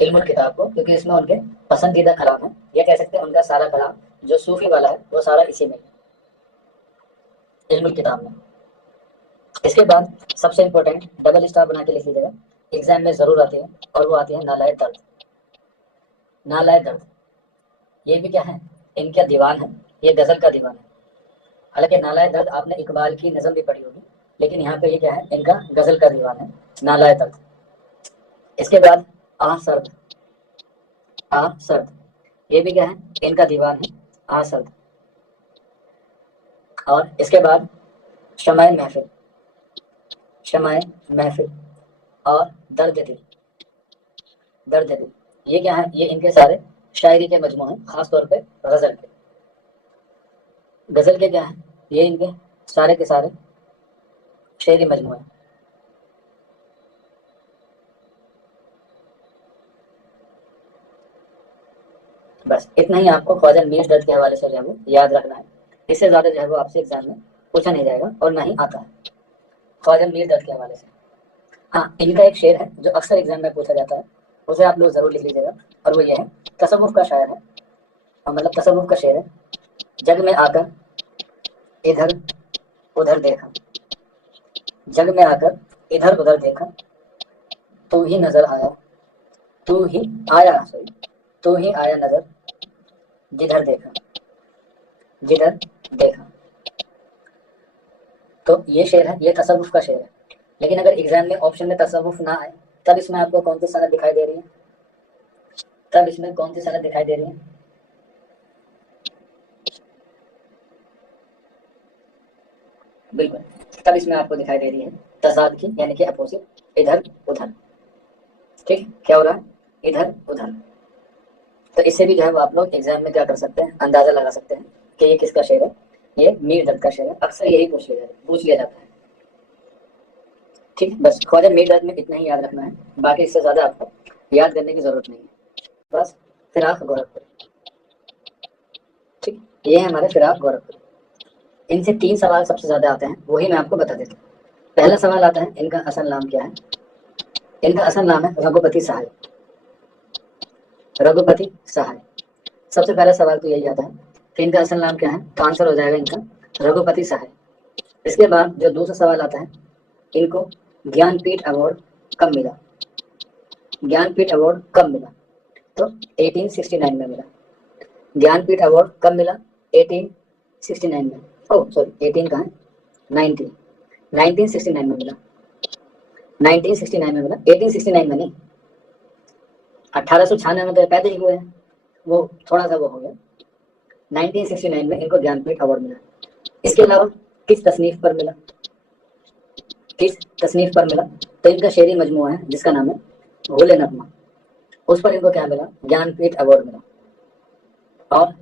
علم الکتاب کو کیونکہ اس میں ان کے پسندیدہ کلام ہے یا کہہ سکتے ہیں ان کا سارا کلام جو صوفی والا ہے وہ سارا اسی میں علم الکتاب میں. اس کے بعد سب سے امپورٹنٹ ڈبل اسٹار بنا کے لکھ لیجیے گا ایگزام میں ضرور آتی ہے اور وہ آتی ہے نالائے درد. نالائے درد یہ بھی کیا ہے ان کا دیوان ہے یہ غزل کا دیوان ہے. حالانکہ نالائے درد آپ نے اقبال کی نظم بھی پڑھی ہوگی لیکن یہاں پہ یہ کیا ہے ان کا غزل کا دیوان ہے نالائے درد. اس کے بعد آہ سرد. آہ سرد یہ بھی کیا ہے ان کا دیوان ہے آہ سرد. اور اس کے بعد شمع محفل. شمع محفل اور درد دل. दर्द दिल, ये क्या है, ये इनके सारे शायरी के मजमू हैं, खास तौर पे गजल के। गजल के क्या है, ये इनके सारे के सारे शेरी मजमू हैं। बस इतना ही आपको ख्वाजा मीर दर्द के हवाले से जो है वो याद रखना है। इससे ज्यादा जो है वो आपसे एग्जाम में पूछा नहीं जाएगा और ना ही आता है ख्वाजा मीर दर्द के हवाले से। हाँ, इनका एक शेर है जो अक्सर एग्जाम में पूछा जाता है, उसे आप लोग जरूर लिख लीजिएगा, और वो ये है, तसव्वुफ का शायर है, मतलब तसव्वुफ का शेर है। जग में आकर इधर उधर देखा, जग में आकर इधर उधर देखा, तू ही नजर आया, तू ही आया, सॉरी, तू ही आया नजर, जिधर देखा, जिधर देखा। तो ये शेर है, ये तसव्वुफ का शेर है। लेकिन अगर एग्जाम में ऑप्शन में तसव्वुफ ना आए, तब इसमें आपको कौन सी सनद दिखाई दे रही है, तब इसमें कौन सी सनद दिखाई दे रही है? बिल्कुल, तब इसमें आपको दिखाई दे रही है तजाद की, यानी कि अपोजिट, इधर उधर। ठीक, क्या हो रहा है, इधर उधर। तो इससे भी जो है वो आप लोग एग्जाम में क्या कर सकते हैं, अंदाजा लगा सकते हैं कि ये किसका शेर है। ये मीर दर्द का शेर है, अक्सर यही पूछ लिया जाता है। ठीक है, बस ख्वाजा मीर दर्द में इतना ही याद रखना है, बाकी इससे ज्यादा आपको याद करने की जरूरत नहीं है। बस फिराक गोरखपुर, ठीक, ये है हमारे फिराक गोरखपुर। इनसे 3 सवाल सबसे ज्यादा आते हैं, वही मैं आपको बता देता हूँ। पहला सवाल आता है, इनका असल नाम क्या है। इनका असल नाम है रघुपति सहाय, रघुपति सहाय। सबसे पहला सवाल तो यही आता है कि इनका असल नाम क्या है, तो आंसर हो जाएगा इनका रघुपति सहाय। इसके बाद जो दूसरा सवाल आता है, इनको ज्ञानपीठ अवार्ड कब मिला, ज्ञानपीठ अवार्ड कब मिला, तो 1869 में मिला। ज्ञानपीठ अवार्ड कब मिला, 1869 में, ओह सॉरी 18 कहाँ है, 19, 1969 में मिला, 1969 में मिला, 1869 में नहीं, 1896 में तो पैदा ही हुए हैं, वो थोड़ा सा वो हो गया। 1969 में इनको ज्ञानपीठ अवार्ड मिला। इसके अलावा किस तसनीफ पर मिला, किस तसनीफ पर मिला, तो इनका शेरी मजमूआ है जिसका नाम है गुल नगमा, उस पर इनको क्या मिला, ज्ञानपीठ अवार्ड मिला। और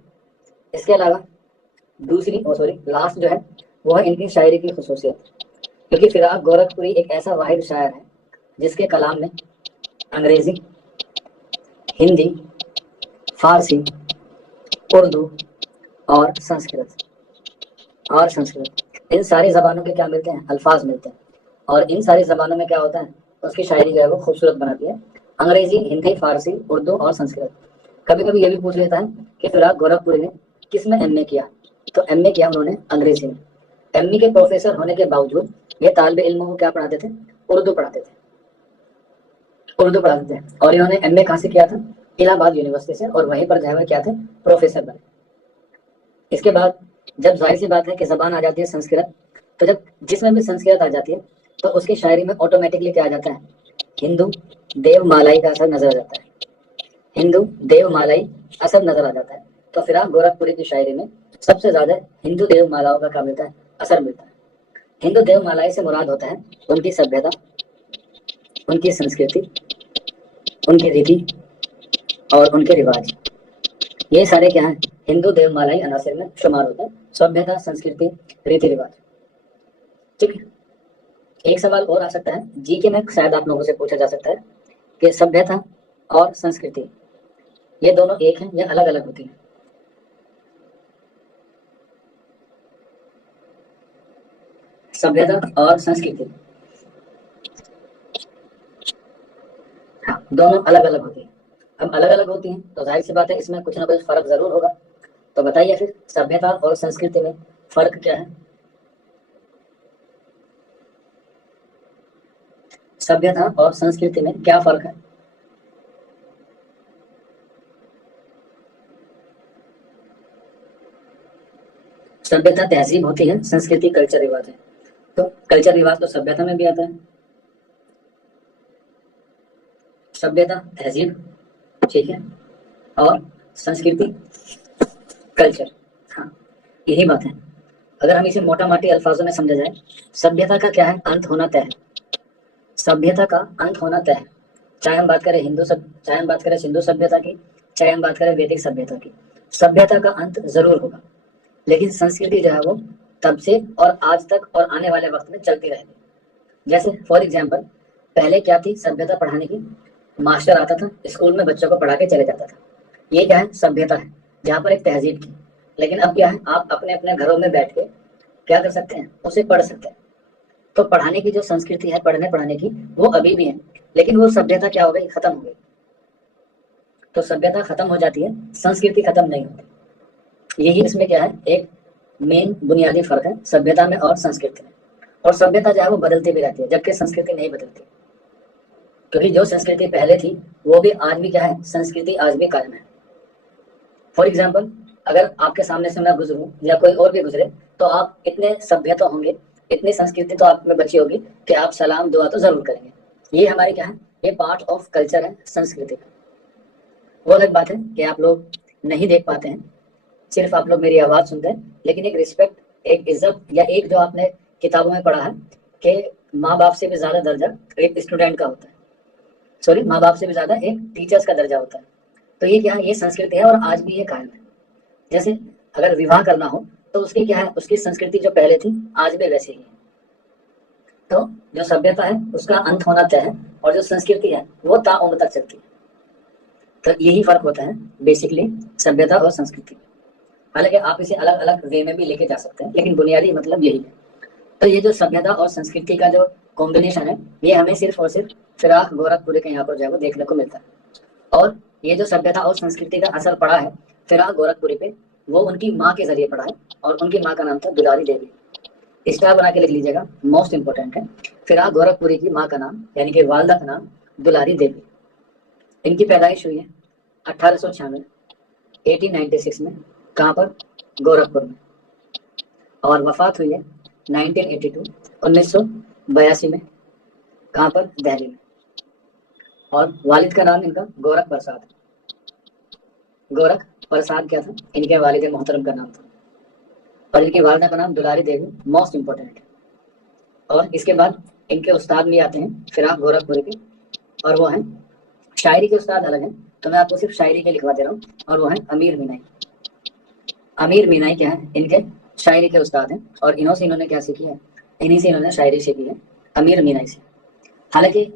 इसके अलावा दूसरी, ओ सॉरी लास्ट जो है, वो है इनकी शायरी की खुसूसियत, क्योंकि फिराक गोरखपुरी एक ऐसा वाहिद शायर है जिसके कलाम में अंग्रेजी, हिंदी, फारसी, उर्दू और संस्कृत इन सारी जबानों के क्या मिलते हैं, अल्फाज मिलते हैं। और इन सारी जबानों में क्या होता है, उसकी शायरी जो है वो खूबसूरत बनाती है, अंग्रेजी, हिंदी, फारसी, उर्दू और संस्कृत। कभी कभी ये भी पूछ लेता है कि फिराक गोरखपुरी ने किस में एमए किया, तो एमए किया उन्होंने अंग्रेजी में। एमए के प्रोफेसर होने के बावजूद ये तालिबे इल्मों को क्या पढ़ाते थे, उर्दू पढ़ाते थे, उर्दू पढ़ाते थे। और इन्होंने एमए कहाँ से किया था, इलाहाबाद यूनिवर्सिटी से, और वहीं पर जो है वो क्या थे, प्रोफेसर बने। इसके बाद जब जाहिर सी बात है कि जबान आ जाती है संस्कृत, तो जब जिसमें भी संस्कृत आ जाती है तो उसकी शायरी में ऑटोमेटिकली क्या आ जाता है, हिंदू देवमालाई का असर नजर आ जाता है, हिंदू देवमालाई असर नजर आ जाता है। तो फिराक गोरखपुरी की शायरी में सबसे ज्यादा हिंदू देवमालाओं का क्या मिलता है, असर मिलता है। हिंदू देवमालाई से मुराद होता है उनकी सभ्यता, उनकी संस्कृति, उनकी रीति और उनके रिवाज। ये सारे क्या है, हिंदू देवमालाई अनासर में शुमार होते हैं, सभ्यता, संस्कृति, रीति रिवाज। ठीक है, एक सवाल और आ सकता है जी के में, शायद आप लोगों से पूछा जा सकता है कि सभ्यता और संस्कृति ये दोनों एक हैं या अलग अलग होती हैं। सभ्यता और संस्कृति, हाँ, दोनों अलग अलग होती हैं। अब अलग अलग होती हैं तो जाहिर सी बात है इसमें कुछ ना कुछ फर्क जरूर होगा। तो बताइए फिर सभ्यता और संस्कृति में फर्क क्या है, सभ्यता और संस्कृति में क्या फर्क है। सभ्यता तहजीब होती है, संस्कृति कल्चर रिवाज है। तो कल्चर रिवाज तो सभ्यता में भी आता है, सभ्यता तहजीब, ठीक है, और संस्कृति कल्चर, हाँ, यही बात है। अगर हम इसे मोटा माटी अल्फाजों में समझा जाए, सभ्यता का क्या है, अंत होना तय है, सभ्यता का अंत होना तय है। चाहे हम बात करें सिंधु सभ्यता की, चाहे हम बात करें वैदिक सभ्यता की, सभ्यता का अंत जरूर होगा, लेकिन संस्कृति जो है वो तब से और आज तक और आने वाले वक्त में चलती रहेगी। जैसे फॉर एग्जाम्पल, पहले क्या थी सभ्यता पढ़ाने की, मास्टर आता था स्कूल में बच्चों को पढ़ा के चले जाता था, ये क्या है सभ्यता है, जहाँ पर एक तहजीब थी। लेकिन अब क्या है, आप अपने अपने घरों में बैठ के क्या कर सकते हैं, उसे पढ़ सकते हैं। तो पढ़ाने की जो संस्कृति है, पढ़ने पढ़ाने की, वो अभी भी है, लेकिन वो सभ्यता क्या हो गई, खत्म हो गई। तो सभ्यता खत्म हो जाती है, संस्कृति खत्म नहीं होती। यही इसमें क्या है, एक मेन बुनियादी फर्क है सभ्यता में और संस्कृति में। और सभ्यता जो है वो बदलती भी रहती है, जबकि संस्कृति नहीं बदलती, क्योंकि जो संस्कृति पहले थी वो भी आज भी क्या है, संस्कृति आज भी कायम है। फॉर एग्जाम्पल, अगर आपके सामने से मैं गुजरूं या कोई और भी गुजरे, तो आप इतने सभ्य तो होंगे, इतनी संस्कृति तो आप में बची होगी कि आप सलाम दुआ तो जरूर करेंगे। ये हमारी क्या है, ये पार्ट ऑफ कल्चर है, संस्कृति का। वो अलग बात है कि आप लोग नहीं देख पाते हैं, सिर्फ आप लोग मेरी आवाज सुनते हैं, लेकिन एक रिस्पेक्ट, एक इज्जत, या एक जो आपने किताबों में पढ़ा है कि माँ बाप से भी ज्यादा दर्जा एक स्टूडेंट का होता है, सॉरी, माँ बाप से भी ज्यादा एक टीचर्स का दर्जा होता है। तो ये क्या है, ये संस्कृति है और आज भी ये कायम है। जैसे अगर विवाह करना हो तो उसकी क्या है, उसकी संस्कृति जो पहले थी आज भी वैसे ही है। तो जो सभ्यता है उसका अंत होना तय है, और जो संस्कृति है वो ताउम्र तक चलती है। तो यही फर्क होता है बेसिकली सभ्यता और संस्कृति। हालांकि आप इसे अलग अलग वे में भी लेके जा सकते हैं, लेकिन बुनियादी मतलब यही है। तो ये जो सभ्यता और संस्कृति का जो कॉम्बिनेशन है, ये हमें सिर्फ और सिर्फ फिराक गोरखपुरी के यहाँ पर जो है वो देखने को मिलता है। और ये जो सभ्यता और संस्कृति का असर पड़ा है फिराक गोरखपुरी पे, वो उनकी माँ के जरिए पड़ा है, और उनकी माँ का नाम था दुलारी देवी। स्टार बना के लिख लीजिएगा, मोस्ट इंपोर्टेंट है। फिराक गोरखपुरी की माँ का नाम यानी कि वालदा का नाम दुलारी देवी। इनकी पैदाइश हुई है 1896 1896 में, कहाँ पर, गोरखपुर में। और वफात हुई है 1982 1982 में, कहाँ पर, दिल्ली में। और वालिद का नाम इनका गोरख प्रसाद, गोरख प्रसाद क्या था, इनके वालिद मोहतरम का नाम था। और इनकी वालिदा का नाम दुलारी देवी, मोस्ट इंपोर्टेंट है। और इसके बाद इनके उस्ताद भी आते हैं फिराक गोरखपुरी के, और वो हैं, शायरी के उस्ताद अलग हैं, तो मैं आपको सिर्फ शायरी के लिखवा दे रहा हूँ। और वो हैं अमीर मीनाई। अमीर मीनाई क्या है, इनके शायरी के उस्ताद हैं, और इन्होंने क्या सीखी है, इन्हीं से इन्होंने शायरी सीखी है, अमीर मीनाई से। हालांकि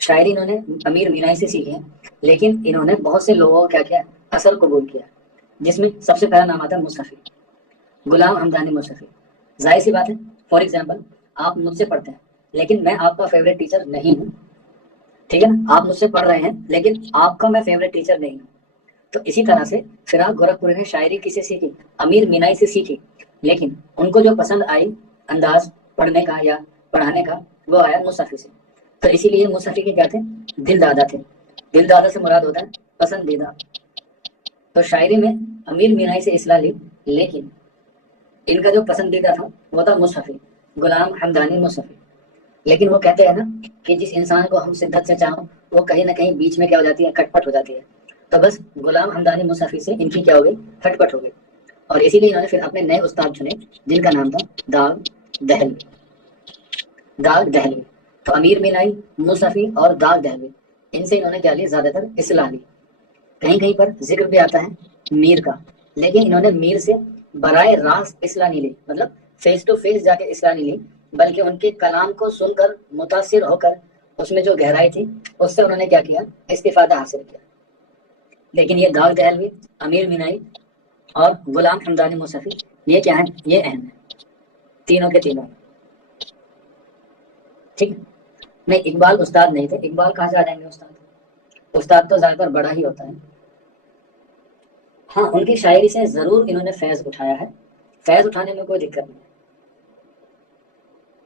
शायरी इन्होंने अमीर मीनाई से सीखी है, लेकिन इन्होंने बहुत से लोगों को क्या किया, असर कबूल किया, जिसमें सबसे पहला नाम आता है मुस्तफी, गुलाम हमदानी मुस्तफी। जाहिर सी बात है, फॉर एग्जाम्पल, आप मुझसे पढ़ते हैं, लेकिन मैं आपका फेवरेट टीचर नहीं हूँ, ठीक है ना, आप मुझसे पढ़ रहे हैं, लेकिन आपका मैं फेवरेट टीचर नहीं हूँ। तो इसी तरह से फिराक गोरखपुरी ने शायरी किसे सीखी, अमीर मीनाई से सीखी, लेकिन उनको जो पसंद आई अंदाज पढ़ने का या पढ़ाने का, वो आया मुस्तफी से। तो इसीलिए मुस्तफी के क्या थे, दिल दादा थे। दिल दादा से मुराद होता है पसंदीदा। तो शायरी में अमीर मीनाई से इस्लाह ली, लेकिन इनका जो पसंदीदा था वो था मुस्तफी, गुलाम हमदानी मुस्तफी। लेकिन वो कहते हैं ना कि जिस इंसान को हम शिद्दत से चाहो, वो कहीं ना कहीं बीच में क्या हो जाती है, खटपट हो जाती है। तो बस गुलाम हमदानी मुस्तफी से इनकी क्या हो गई, खटपट हो गई। और इसीलिए इन्होंने फिर अपने नए उस्ताद चुने, जिनका नाम था दाग दहलवी, दाग दहलवी। तो अमीर मीनाई, मुस्तफी और दाग दहलवी, इनसे इन्होंने क्या लिया, ज्यादातर इस्लाह ली। कहीं कहीं पर जिक्र भी आता है मीर का, लेकिन इन्होंने मीर से बराए रास्त इस्लाह नहीं ली, मतलब फेस टू फेस जाके इस्लाह नहीं ली, बल्कि उनके कलाम को सुनकर मुतासिर होकर उसमें जो गहराई थी उससे उन्होंने क्या किया, इस्तिफादा हासिल किया। लेकिन ये दाग दहलवी, अमीर मीनाई और गुलाम हमदानी मुस्तफी, ये क्या है, ये अहम है, तीनों के तीनों। ठीक है, नहीं इकबाल उस्ताद नहीं थे, इकबाल कहाँ से आ जाएंगे उस्ताद, उस्ताद तो ज्यादातर बड़ा ही होता है। हाँ, उनकी शायरी से जरूर इन्होंने फैज उठाया है, फैज उठाने में कोई दिक्कत नहीं।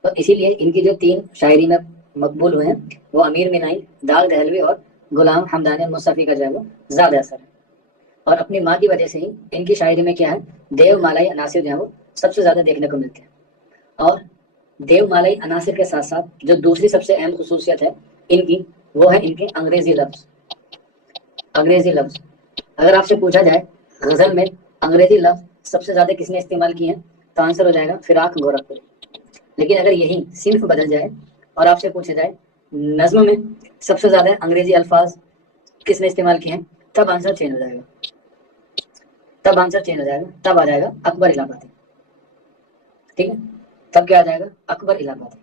तो इसीलिए इनकी जो तीन शायरी में मकबूल हुए हैं, वो अमीर मीनाई, दाग दहलवी और गुलाम हमदानी मुस्तफी का जो है वो ज्यादा असर है। और अपनी माँ की वजह से ही इनकी शायरी में क्या है, देव मालाई अनासिर जो है वो सबसे ज्यादा देखने को मिलते हैं। और देव मालाई अनासिर के साथ साथ जो दूसरी सबसे अहम खसूसियत है इनकी, वो है इनके अंग्रेजी लफ्ज। अंग्रेजी लफ्ज, अगर आपसे पूछा जाए गजल में अंग्रेजी लफ्ज सबसे ज्यादा किसने इस्तेमाल किए हैं, तो आंसर हो जाएगा फिराक गोरखपुरी। लेकिन अगर यही सिर्फ बदल जाए और आपसे पूछा जाए नज्म में सबसे ज्यादा अंग्रेजी अल्फाज किसने इस्तेमाल किए हैं, तब आंसर चेंज हो जाएगा, तब आंसर चेंज हो जाएगा, तब आ जाएगा अकबर इलाहाबादी। ठीक है, तब क्या आ जाएगा, अकबर इलाहाबादी।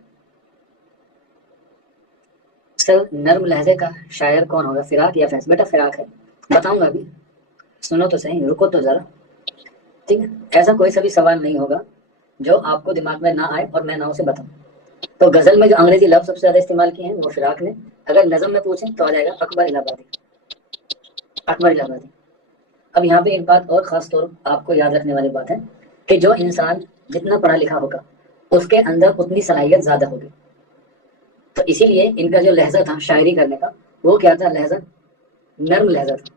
सर नर्म लहजे का शायर कौन होगा, फिराक या फैज? बेटा फिराक है, बताऊंगा अभी, सुनो तो सही, रुको तो जरा। ठीक है, ऐसा कोई सा भी सवाल नहीं होगा जो आपको दिमाग में ना आए और मैं ना उसे बताऊं। तो गजल में जो अंग्रेजी लफ्ज सबसे ज्यादा इस्तेमाल किए हैं वो फिराक ने, अगर नज़म में पूछें तो आ जाएगा अकबर इलाहाबादी, अकबर इलाहाबादी। अब यहाँ पे एक बात और खास तौर आपको याद रखने वाली बात है कि जो इंसान जितना पढ़ा लिखा होगा उसके अंदर उतनी सलाहियत ज्यादा होगी। तो इसीलिए इनका जो लहजा था शायरी करने का वो क्या था, लहजा नर्म लहजा था,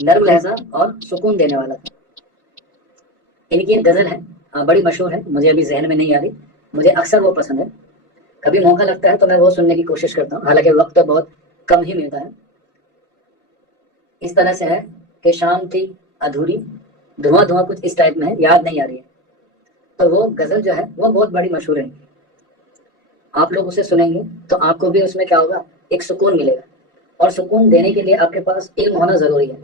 नर्म लहजा और सुकून देने वाला था। इनकी एक गजल है, बड़ी मशहूर है, मुझे अभी जहन में नहीं आ रही, मुझे अक्सर वो पसंद है, कभी मौका लगता है तो मैं वो सुनने की कोशिश करता हूँ, हालांकि वक्त तो बहुत कम ही मिलता है। इस तरह से है कि शाम थी अधूरी, धुआं धुआं कुछ इस टाइप में है, याद नहीं आ रही है। तो वो गजल जो है वो बहुत बड़ी मशहूर है, आप लोग उसे सुनेंगे तो आपको भी उसमें क्या होगा, एक सुकून मिलेगा। और सुकून देने के लिए आपके पास इल्म होना जरूरी है,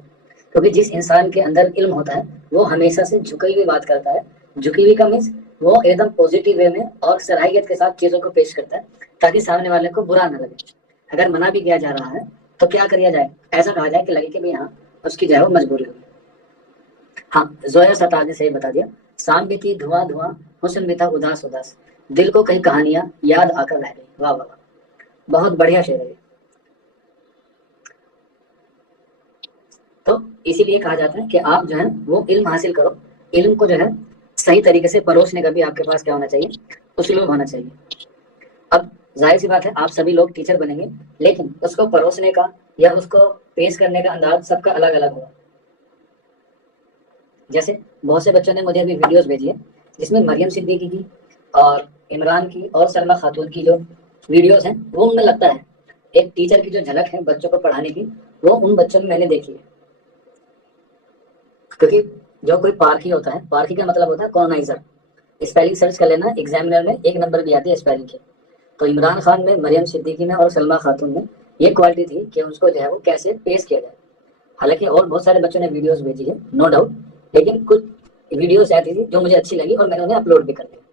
क्योंकि जिस इंसान के अंदर इल्म होता है वो हमेशा से झुकी हुई बात करता है, झुकी हुई का मीन्स वो एकदम पॉजिटिव वे में और सलाहियत के साथ चीजों को पेश करता है, ताकि सामने वाले को बुरा ना लगे। अगर मना भी किया जा रहा है तो क्या किया जाए, ऐसा कहा जाए कि लगे कि भाई हाँ उसकी जो है वो मजबूरी होगी। हाँ, जोया सताज ने सही बता दिया, शाम भी थी धुआं धुआं, हुस्न भी था उदास उदास, दिल को कई कहानियां याद आकर रह गई। वाह वाह वाह, बहुत बढ़िया शेर है ये। तो इसीलिए कहा जाता है कि आप जो है वो इल्म हासिल करो, इल्म को जो है सही तरीके से परोसने का भी आपके पास क्या होना चाहिए, उसलूब होना चाहिए। अब जाहिर सी बात है आप सभी लोग टीचर बनेंगे, लेकिन उसको परोसने का या उसको पेश करने का अंदाज सबका अलग अलग होगा। जैसे बहुत से बच्चों ने मुझे अभी वीडियोस भेजी है जिसमें मरियम सिद्दीकी की और इमरान की और सलमा खातून की जो वीडियोस हैं वो उनमें लगता है एक टीचर की जो झलक है बच्चों को पढ़ाने की, वो उन बच्चों में मैंने देखी है। क्योंकि जो कोई पारखी होता है, पारखी का मतलब होता है कॉलोनाइजर, स्पेलिंग सर्च कर लेना, एग्जामिनर में एक नंबर भी आती है स्पेलिंग की। तो इमरान खान में, मरियम सिद्दीकी में और सलमा खातून में ये क्वालिटी थी कि उसको जो है वो कैसे पेश किया जाए। हालांकि और बहुत सारे बच्चों ने वीडियोस भेजी है नो डाउट, लेकिन कुछ वीडियोस ऐसी थी जो मुझे अच्छी लगी और मैंने उन्हें अपलोड भी कर दिया।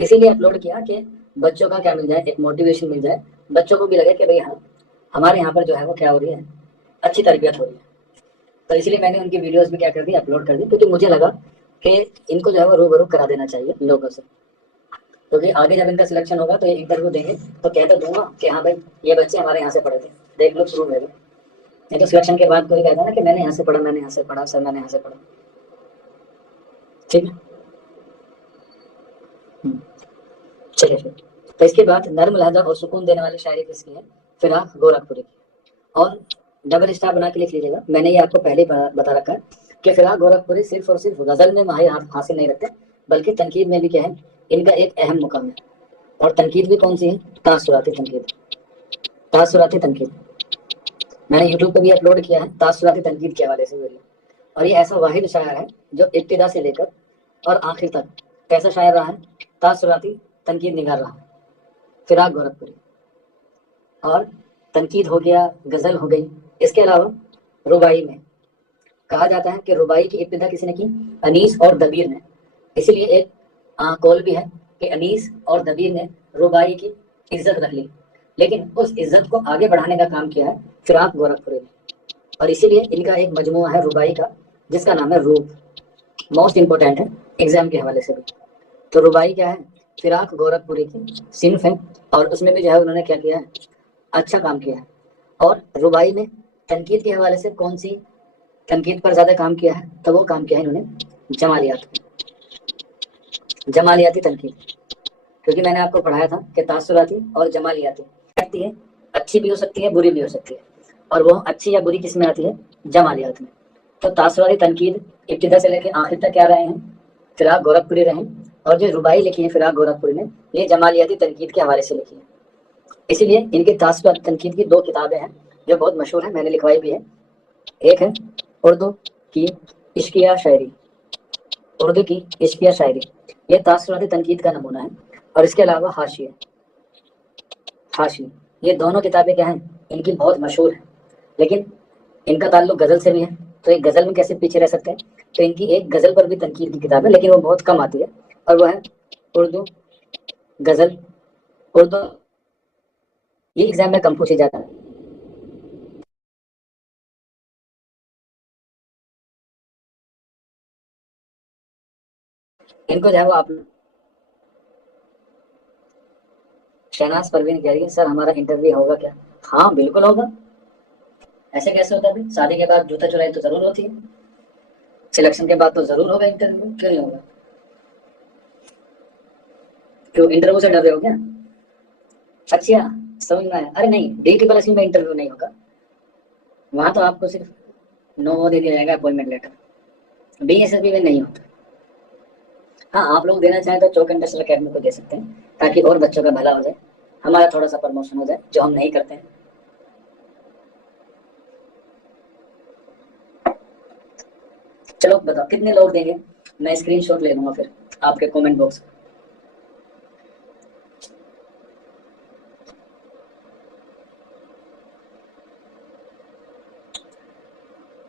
इसीलिए अपलोड किया कि बच्चों का क्या मिल जाए, एक मोटिवेशन मिल जाए, बच्चों को भी लगे कि भाई हाँ हमारे यहाँ पर जो है वो क्या हो रही है, अच्छी तरबियत हो रही है। तो इसलिए मैंने उनकी वीडियोस भी क्या कर दी, अपलोड कर दी, क्योंकि मुझे लगा कि इनको जो है वो रूबरू करा देना चाहिए लोगों से, क्योंकि आगे जब इनका सिलेक्शन होगा तो ये इंटरव्यू देंगे तो कह तो दूंगा कि हाँ भाई ये बच्चे हमारे यहाँ से पढ़े थे, देख लो प्रूव है। नहीं तो सिलेक्शन के बाद कोई कहता है ना कि मैंने यहाँ से पढ़ा, मैंने यहाँ से पढ़ा, सर मैंने यहाँ से पढ़ा। ठीक है। हम्म, चलिए फिर। तो इसके बाद नर्म लहजा और सुकून देने वाली शायरी किसकी है, फिराक गोरखपुरी की। और डबल स्टार बना के लिख लीजिएगा, मैंने ये आपको पहले ही बता रखा है कि फिराक गोरखपुरी सिर्फ और सिर्फ गजल में माहिर हासिल नहीं रखते, बल्कि तनकीद में भी क्या है, इनका एक अहम मुकाम है। और तनकीद भी कौन सी है, तासुराती तनकीद, तासुराती तनकीद। मैंने यूट्यूब पे भी अपलोड किया है तासुराती तनकीद के हवाले से वीडियो। और ये ऐसा वाहिद शायर है जो इब्तिदा से लेकर और आखिर तक कैसा शायर रहा है, तासुराती तनकीद निगार रहा है। फिराक गोरखपुरी और तनकीद हो गया, गजल हो गई, इसके अलावा रुबाई में कहा जाता है कि रुबाई की इब्तिदा किसी ने की, अनीस और दबीर ने। इसीलिए एक कौल भी है कि अनीस और दबीर ने रुबाई की इज्जत रख ली, लेकिन उस इज्जत को आगे बढ़ाने का काम किया है फिराक गोरखपुरी ने। और इसीलिए इनका एक मजमुआ है रुबाई का जिसका नाम है रूप, मोस्ट इंपोर्टेंट है एग्जाम के हवाले से भी। तो रुबाई क्या है, फिराक गोरखपुरी की सिंफ है, और उसमें भी जो है उन्होंने क्या किया है, अच्छा काम किया है। और रुबाई में तनकीद के हवाले से कौन सी तनकीद पर ज्यादा काम किया है, तो वो काम किया है इन्होंने जमालियात पे, जमालियाती तनकीद। क्योंकि मैंने आपको पढ़ाया था कि तासुराती और जमालियाती करती है, अच्छी भी हो सकती है बुरी भी हो सकती है, और वो अच्छी या बुरी किस में आती है, जमालियात में। तो तासुराती तनकीद इब्तिदा से लेकर आखिर तक क्या रहे हैं, फिराक गोरखपुरी रहे। और जो रुबाई लिखी है फिराक गोरखपुरी ने, ये जमालियाती तनकीद के हवाले से लिखी है। इसीलिए इनकी तासुराती तनकीद की दो किताबें हैं जो बहुत मशहूर है, मैंने लिखवाई भी है। एक है उर्दू की इश्किया शायरी, उर्दू की इश्किया शायरी, ये तासुराती तनकीद का नमूना है। और इसके अलावा हाशिए, हाशिए یہ دونوں کتابیں کیا ہیں، ان کی بہت مشہور ہیں، لیکن ان کا تعلق غزل سے بھی ہے، تو ایک غزل میں کیسے پیچھے رہ سکتے ہیں؟ تو ان کی ایک غزل پر بھی تنقید کی کتاب ہے، لیکن وہ بہت کم آتی ہے، اور وہ ہے اردو غزل اردو، یہ ایگزام میں کم پوچھے جاتا ہے۔ ان کو جو ہے وہ آپ شہناز پروین کہہ رہی ہے سر ہمارا انٹرویو ہوگا کیا؟ ہاں بالکل ہوگا، ایسے کیسے ہوتا ہے؟ شادی کے بعد جوتا چورائی تو ضرور ہوتی ہے، سلیکشن کے بعد تو ضرور ہوگا انٹرویو، کیوں نہیں ہوگا؟ کیوں انٹرویو سے ڈر رہے ہو کیا؟ اچھا سمجھ میں آیا، ارے نہیں ڈی ٹریپل ایس میں انٹرویو نہیں ہوگا، وہاں تو آپ کو صرف نو دے دیا جائے گا appointment letter, D S S B میں نہیں ہوتا۔ ہاں آپ لوگ دینا چاہیں تو چوک انڈسٹریل اکیڈمی کو دے سکتے ہیں تاکہ اور بچوں کا بھلا ہو جائے، ہمارا تھوڑا سا پروموشن ہو جائے جو ہم نہیں کرتے ہیں۔ چلو بتاؤ کتنے لوگ دیں گے، میں اسکرین شاٹ لے لوں گا پھر آپ کے کامنٹ باکس۔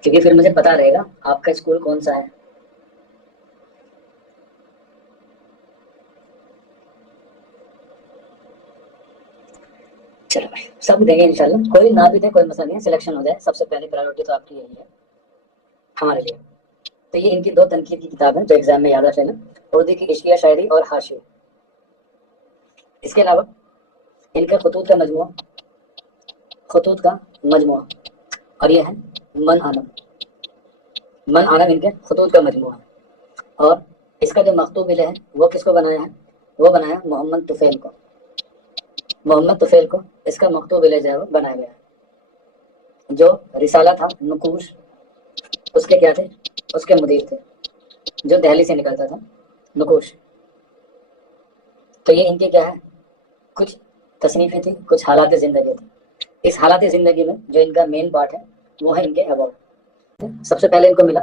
کیونکہ پھر مجھے پتا رہے گا آپ کا اسکول کون سا ہے۔ چلو بھائی سب دیں گے انشاءاللہ، کوئی نہ بھی دے کوئی مسئلہ نہیں ہے، سلیکشن ہو جائے، سب سے پہلی پرائیورٹی تو آپ کی یہی ہے ہمارے لیے۔ تو یہ ان کی دو تنقید کی کتاب ہیں جو ایگزام میں یاد رکھ لینا، اردو کی عشقیہ شاعری اور حاشیے۔ اس کے علاوہ ان کے خطوط کا مجموعہ، اور یہ ہے من آنم، من آنم ان کے خطوط کا مجموعہ، اور اس کا جو مکتوب ملے ہے وہ کس کو بنایا ہے؟ وہ بنایا محمد طفیل کو، محمد طفیل کو اس کا مکتوب ملے جو ہے وہ بنایا گیا ہے۔ جو رسالہ تھا نقوش، اس کے کیا تھے؟ اس کے مدیر تھے، جو دہلی سے نکلتا تھا نقوش۔ تو یہ ان کے کیا ہے، کچھ تصنیفیں تھیں، کچھ حالات زندگی تھی۔ اس حالات زندگی میں جو ان کا مین پارٹ ہے وہ ہے ان کے ایوارڈ۔ سب سے پہلے ان کو ملا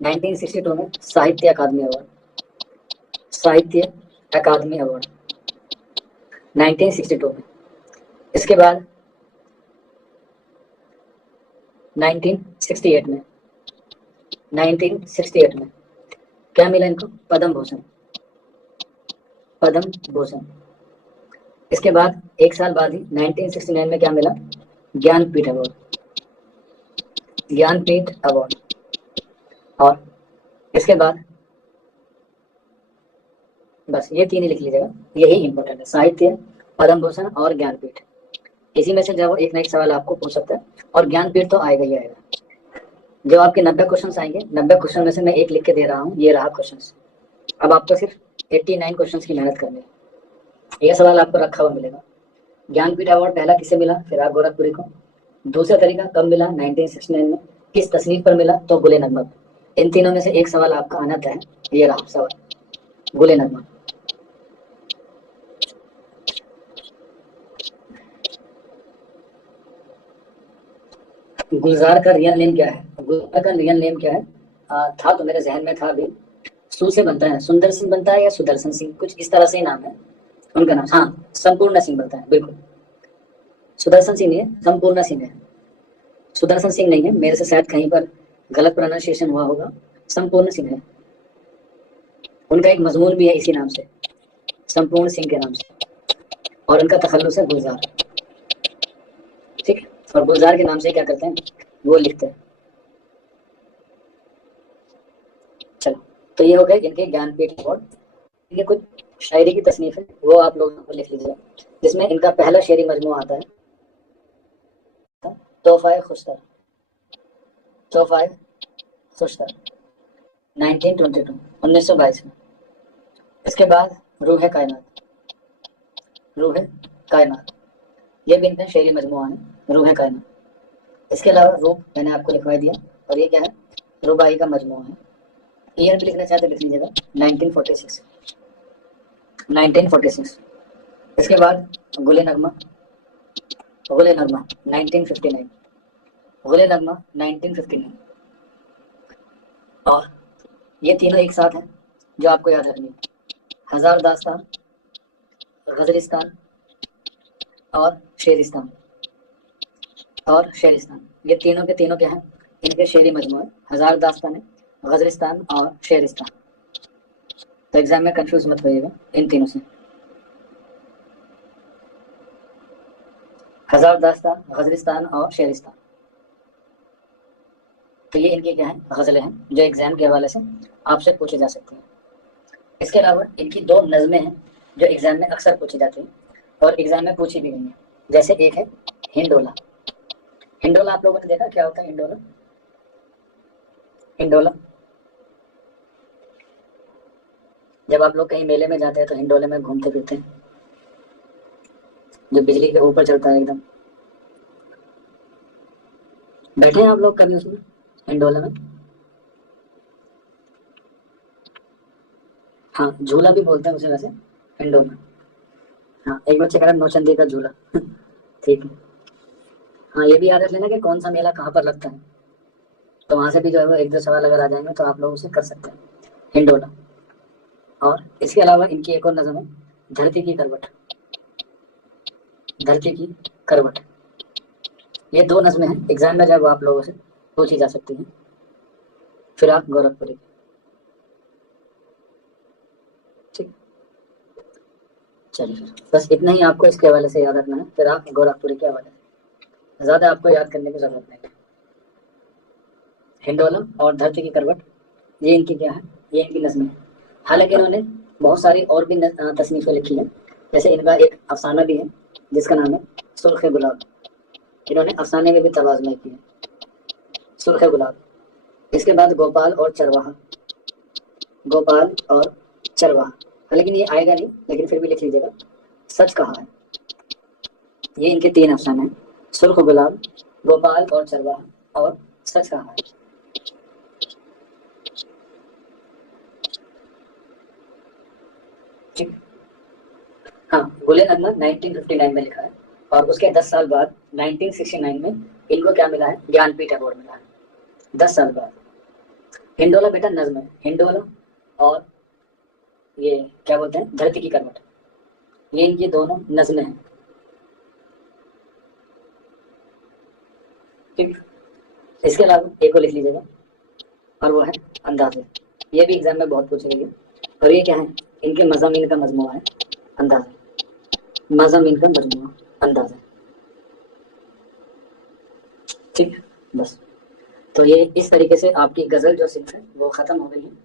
1962 میں ساہتیہ اکادمی ایوارڈ، ساہتیہ اکادمی ایوارڈ 1962 میں۔ اس کے بعد 1968 میں 1968 میں کیا ملا ان کو؟ پدم بھوشن، پدم بھوشن۔ اس کے بعد ایک سال بعد ہی 1969 میں کیا ملا؟ گیان پیٹھ ایوارڈ، گیان پیٹھ ایوارڈ۔ اور اس کے بعد بس یہ تین ہی لکھ لیجیے گا، یہی امپورٹنٹ ہے، ساہتیہ، پدم بھوشن اور گیان پیٹھ۔ اسی میں سے جو ایک نہ ایک سوال آپ کو پوچھ سکتا ہے، اور گیان پیٹھ تو آئے گا ہی آئے گا۔ جو آپ کے 90 کوشچنس آئیں گے، 90 کوشچن میں سے میں ایک لکھ کے دے رہا ہوں، یہ رہا کوشچنس۔ اب آپ کو صرف 89 کوشچنس کی محنت کرنی ہے، یہ سوال آپ کو رکھا ہوا ملے گا۔ گیان پیٹھ ایوارڈ پہلا کسے ملا؟ فراق گورکھپوری کو۔ دوسرا طریقہ کب ملا؟ 1969 میں۔ کس تصنیف پر ملا؟ تو گل نغمہ۔ ان تینوں میں سے ایک سوال آپ کا آنا طے ہے، یہ رہا سوال، گل نغمہ۔ گلزار کا ریئل نیم کیا ہے؟ گلزار کا ریئل نیم کیا ہے؟ تھا تو میرے ذہن میں تھا ابھی، سو سے بنتا ہے، سندر سنگھ بنتا ہے یا سدرشن سنگھ، کچھ اس طرح سے ہی نام ہے ان کا نام، ہاں سمپورن سنگھ بنتا ہے، بالکل سدرشن سنگھ نہیں ہے، سمپورن سنگھ ہے، سدرشن سنگھ نہیں ہے، میرے سے شاید کہیں پر غلط پروننسیشن ہوا ہوگا، سمپورن سنگھ ہے۔ ان کا ایک مضمون بھی ہے اسی نام سے، سمپورن سنگھ کے نام سے، اور ان کا تخلص ہے گلزار، ٹھیک ہے، اور گلزار کے نام سے کیا کرتے ہیں وہ لکھتے ہیں۔ چلو تو یہ ہو گئے ان کے گیان پیٹھ ایوارڈ۔ یہ کچھ شاعری کی تصنیف ہے وہ آپ لوگوں کو لکھ لیجیے، جس میں ان کا پہلا شعری مجموعہ آتا ہے تحفہ خوشتر، تحفہ خوشتر 1922، 1922 میں۔ اس کے بعد روح کائنات، روح کائنات، یہ بھی ان کا شعری مجموعہ ہے روح کائنات۔ اس کے علاوہ روح میں نے آپ کو لکھوا دیا، اور یہ کیا ہے؟ رباعی کا مجموعہ ہے۔ ایئر بھی لکھنا چاہتے لکھ لیجیے گا 1946، 1946۔ اس کے بعد گل نغمہ، گل نغمہ 1959، گل نغمہ 1959۔ اور یہ تینوں ایک ساتھ ہیں جو آپ کو یاد رکھنی ہے، ہزار داستان، غزلستان اور شیرستان اور شہرستان، یہ تینوں کے تینوں کیا ہیں؟ ان کے شعری مجموعے ہزار داستانیں، غزلستان اور شہرستان۔ تو ایگزام میں کنفیوز مت ہوئیے گا ان تینوں سے، ہزار داستان، غزلستان اور شہرستان، تو یہ ان کی کیا ہیں؟ غزلیں ہیں جو ایگزام کے حوالے سے آپ سے پوچھی جا سکتی ہیں۔ اس کے علاوہ ان کی دو نظمیں ہیں جو ایگزام میں اکثر پوچھی جاتی ہیں اور ایگزام میں پوچھی بھی گئی ہیں، جیسے ایک ہے ہنڈولہ۔ ہنڈولہ آپ لوگوں نے دیکھا کیا ہوتا ہے ہنڈولہ؟ ہنڈولہ جب آپ لوگ کہیں میلے میں جاتے ہیں تو ہنڈولے میں گھومتے پھرتے ہیں، جو بجلی کے اوپر چلتا ہے ایک دم، بیٹھے ہیں آپ لوگ کبھی اس میں ہنڈولے میں؟ ہاں جھولا بھی بولتے ہیں اسے ویسے ہنڈولہ۔ ہاں ایک بچے کا نام نوچندی کا جھولا ٹھیک ہے۔ ہاں یہ بھی یاد رکھ لینا کہ کون سا میلہ کہاں پر لگتا ہے، تو وہاں سے بھی جو ہے وہ ایک دو سوال اگر آ جائیں گے تو آپ لوگ اسے کر سکتے ہیں ہنڈولہ۔ اور اس کے علاوہ ان کی ایک اور نظم ہے دھرتی کی کروٹ۔ دھرتی کی کروٹ، یہ دو نظمیں ہیں ایگزام میں جب آپ لوگوں سے پوچھی جا سکتی ہیں۔ فراق گورکھپوری، ٹھیک، چلیے بس اتنا ہی آپ کو اس کے حوالے سے یاد رکھنا ہے، فراق گورکھپوری کے حوالے سے زیادہ آپ کو یاد کرنے کی ضرورت نہیں ہے۔ ہنڈولہ اور دھرتی کی کروٹ یہ ان کی کیا ہے؟ یہ ان کی نظمیں ہیں۔ حالانکہ انہوں نے بہت ساری اور بھی تصنیفیں لکھی ہیں، جیسے ان کا ایک افسانہ بھی ہے جس کا نام ہے سرخ گلاب، انہوں نے افسانے میں بھی توازن کی ہے، سرخ گلاب۔ اس کے بعد گوپال اور چرواہا، گوپال اور چرواہا، لیکن یہ آئے گا نہیں لیکن پھر بھی لکھ لیجیے گا، سچ کہا ہے، یہ ان کے تین افسانے ہیں، سرخ گلاب، گوپال اور چرواہا اور سچ کہا ہے۔ ٹھیک، ہاں گلے نغمہ 1959 میں لکھا ہے اور اس کے 10 سال بعد 1969 میں ان کو کیا ملا ہے؟ گیان پیٹھ ایوارڈ ملا ہے، 10 سال بعد۔ ہنڈولہ بیٹا نظم ہے، ہنڈولہ اور یہ کیا بولتے ہیں دھرتی کی کروٹ، یہ ان کی دونوں نظمیں ہیں، ٹھیک۔ اس کے علاوہ ایک اور لکھ لیجیے گا اور وہ ہے اندازے، یہ بھی ایگزام میں بہت پوچھی گئی ہے، اور یہ کیا ہے؟ ان کے مضامین کا مجموعہ ہے اندازے، مضامین کا مجموعہ اندازے، ٹھیک۔ بس تو یہ اس طریقے سے آپ کی غزل جو صنف ہے وہ ختم ہو گئی ہے۔